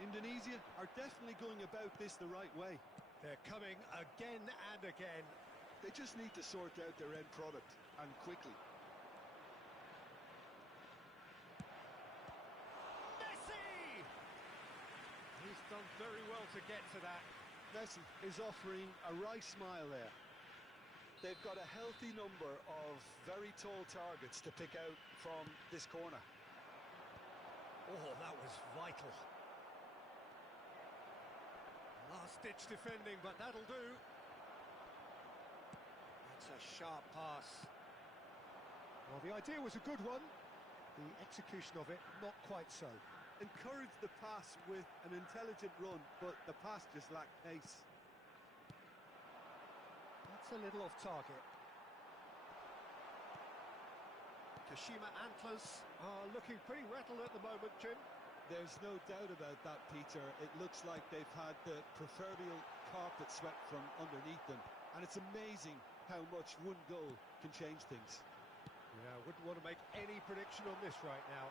Indonesia are definitely going about this the right way. They're coming again and again. They just need to sort out their end product, and quickly. Messi! He's done very well to get to that. Messi is offering a right smile there. They've got a healthy number of very tall targets to pick out from this corner. Oh, that was vital. Last-ditch defending, but that'll do. That's a sharp pass. Well, the idea was a good one. The execution of it, not quite so. Encouraged the pass with an intelligent run, but the pass just lacked pace. That's a little off target. Kashima Antlers are looking pretty rattled at the moment, Jim. There's no doubt about that, Peter. It looks like they've had the proverbial carpet swept from underneath them. And it's amazing how much one goal can change things. Yeah, I wouldn't want to make any prediction on this right now.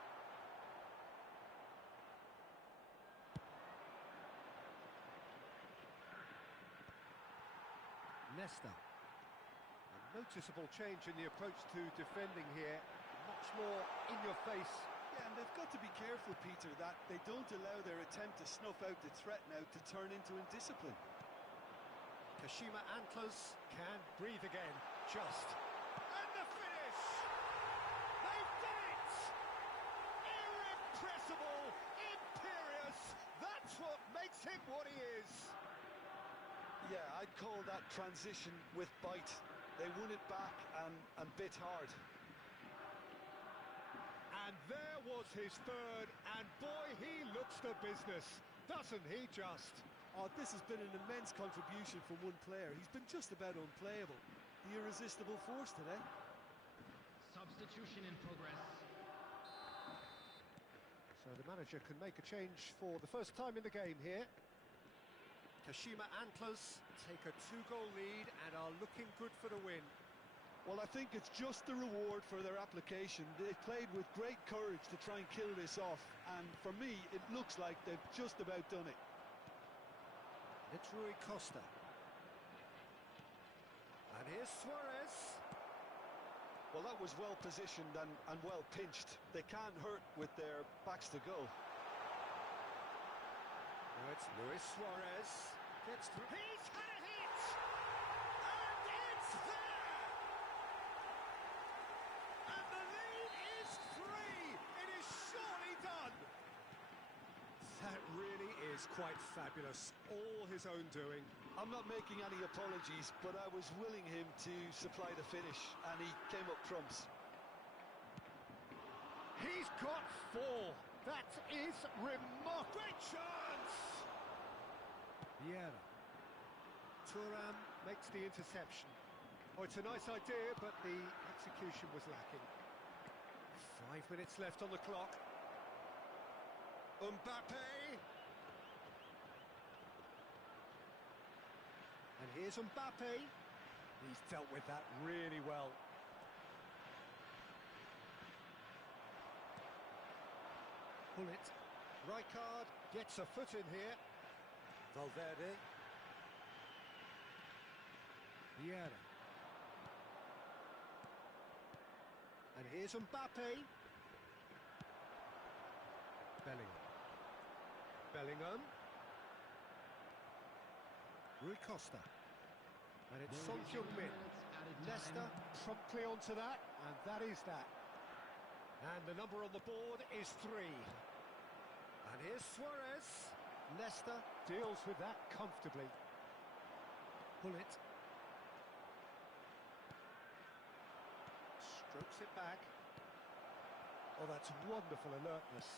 Nesta. A noticeable change in the approach to defending here. Much more in your face. Yeah, and they've got to be careful, Peter, that they don't allow their attempt to snuff out the threat now to turn into indiscipline. Kashima Antlers can breathe again. Just. And the finish! They've done it! Irrepressible! Imperious! That's what makes him what he is! Yeah, I'd call that transition with bite. They won it back and bit hard. And there was his third, and boy, he looks the business, doesn't he just? Oh, this has been an immense contribution from one player. He's been just about unplayable. The irresistible force today. Substitution in progress. So the manager can make a change for the first time in the game here. Kashima Antlers take a 2-goal lead and are looking good for the win. Well, I think it's just the reward for their application. They played with great courage to try and kill this off, and for me, it looks like they've just about done it. It's Rui Costa. And here's Suarez. Well, that was well positioned and well pinched. They can't hurt with their backs to goal. Now it's Luis Suarez. Gets through. He's had a hit! And it's there! And the lead is 3! It is surely done! That really is quite fabulous. All his own doing. I'm not making any apologies, but I was willing him to supply the finish, and he came up trumps. He's got 4. That is remarkable. Great chance! Vieira. Thuram makes the interception. Oh, it's a nice idea, but the execution was lacking. 5 minutes left on the clock. Mbappe. And here's Mbappe. He's dealt with that really well. Bullet. Rijkaard gets a foot in here. Valverde. Vieira. And here's Mbappe. Bellingham. Rui Costa. And it's Son Heung-min. Nesta promptly onto that, and that is that. And the number on the board is 3. And here's Suarez. Nesta deals with that comfortably. Bullet. Strokes it back. Oh, that's wonderful alertness.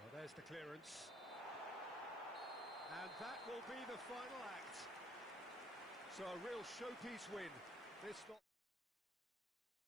Oh, there's the clearance. And that will be the final act. So a real showpiece win. This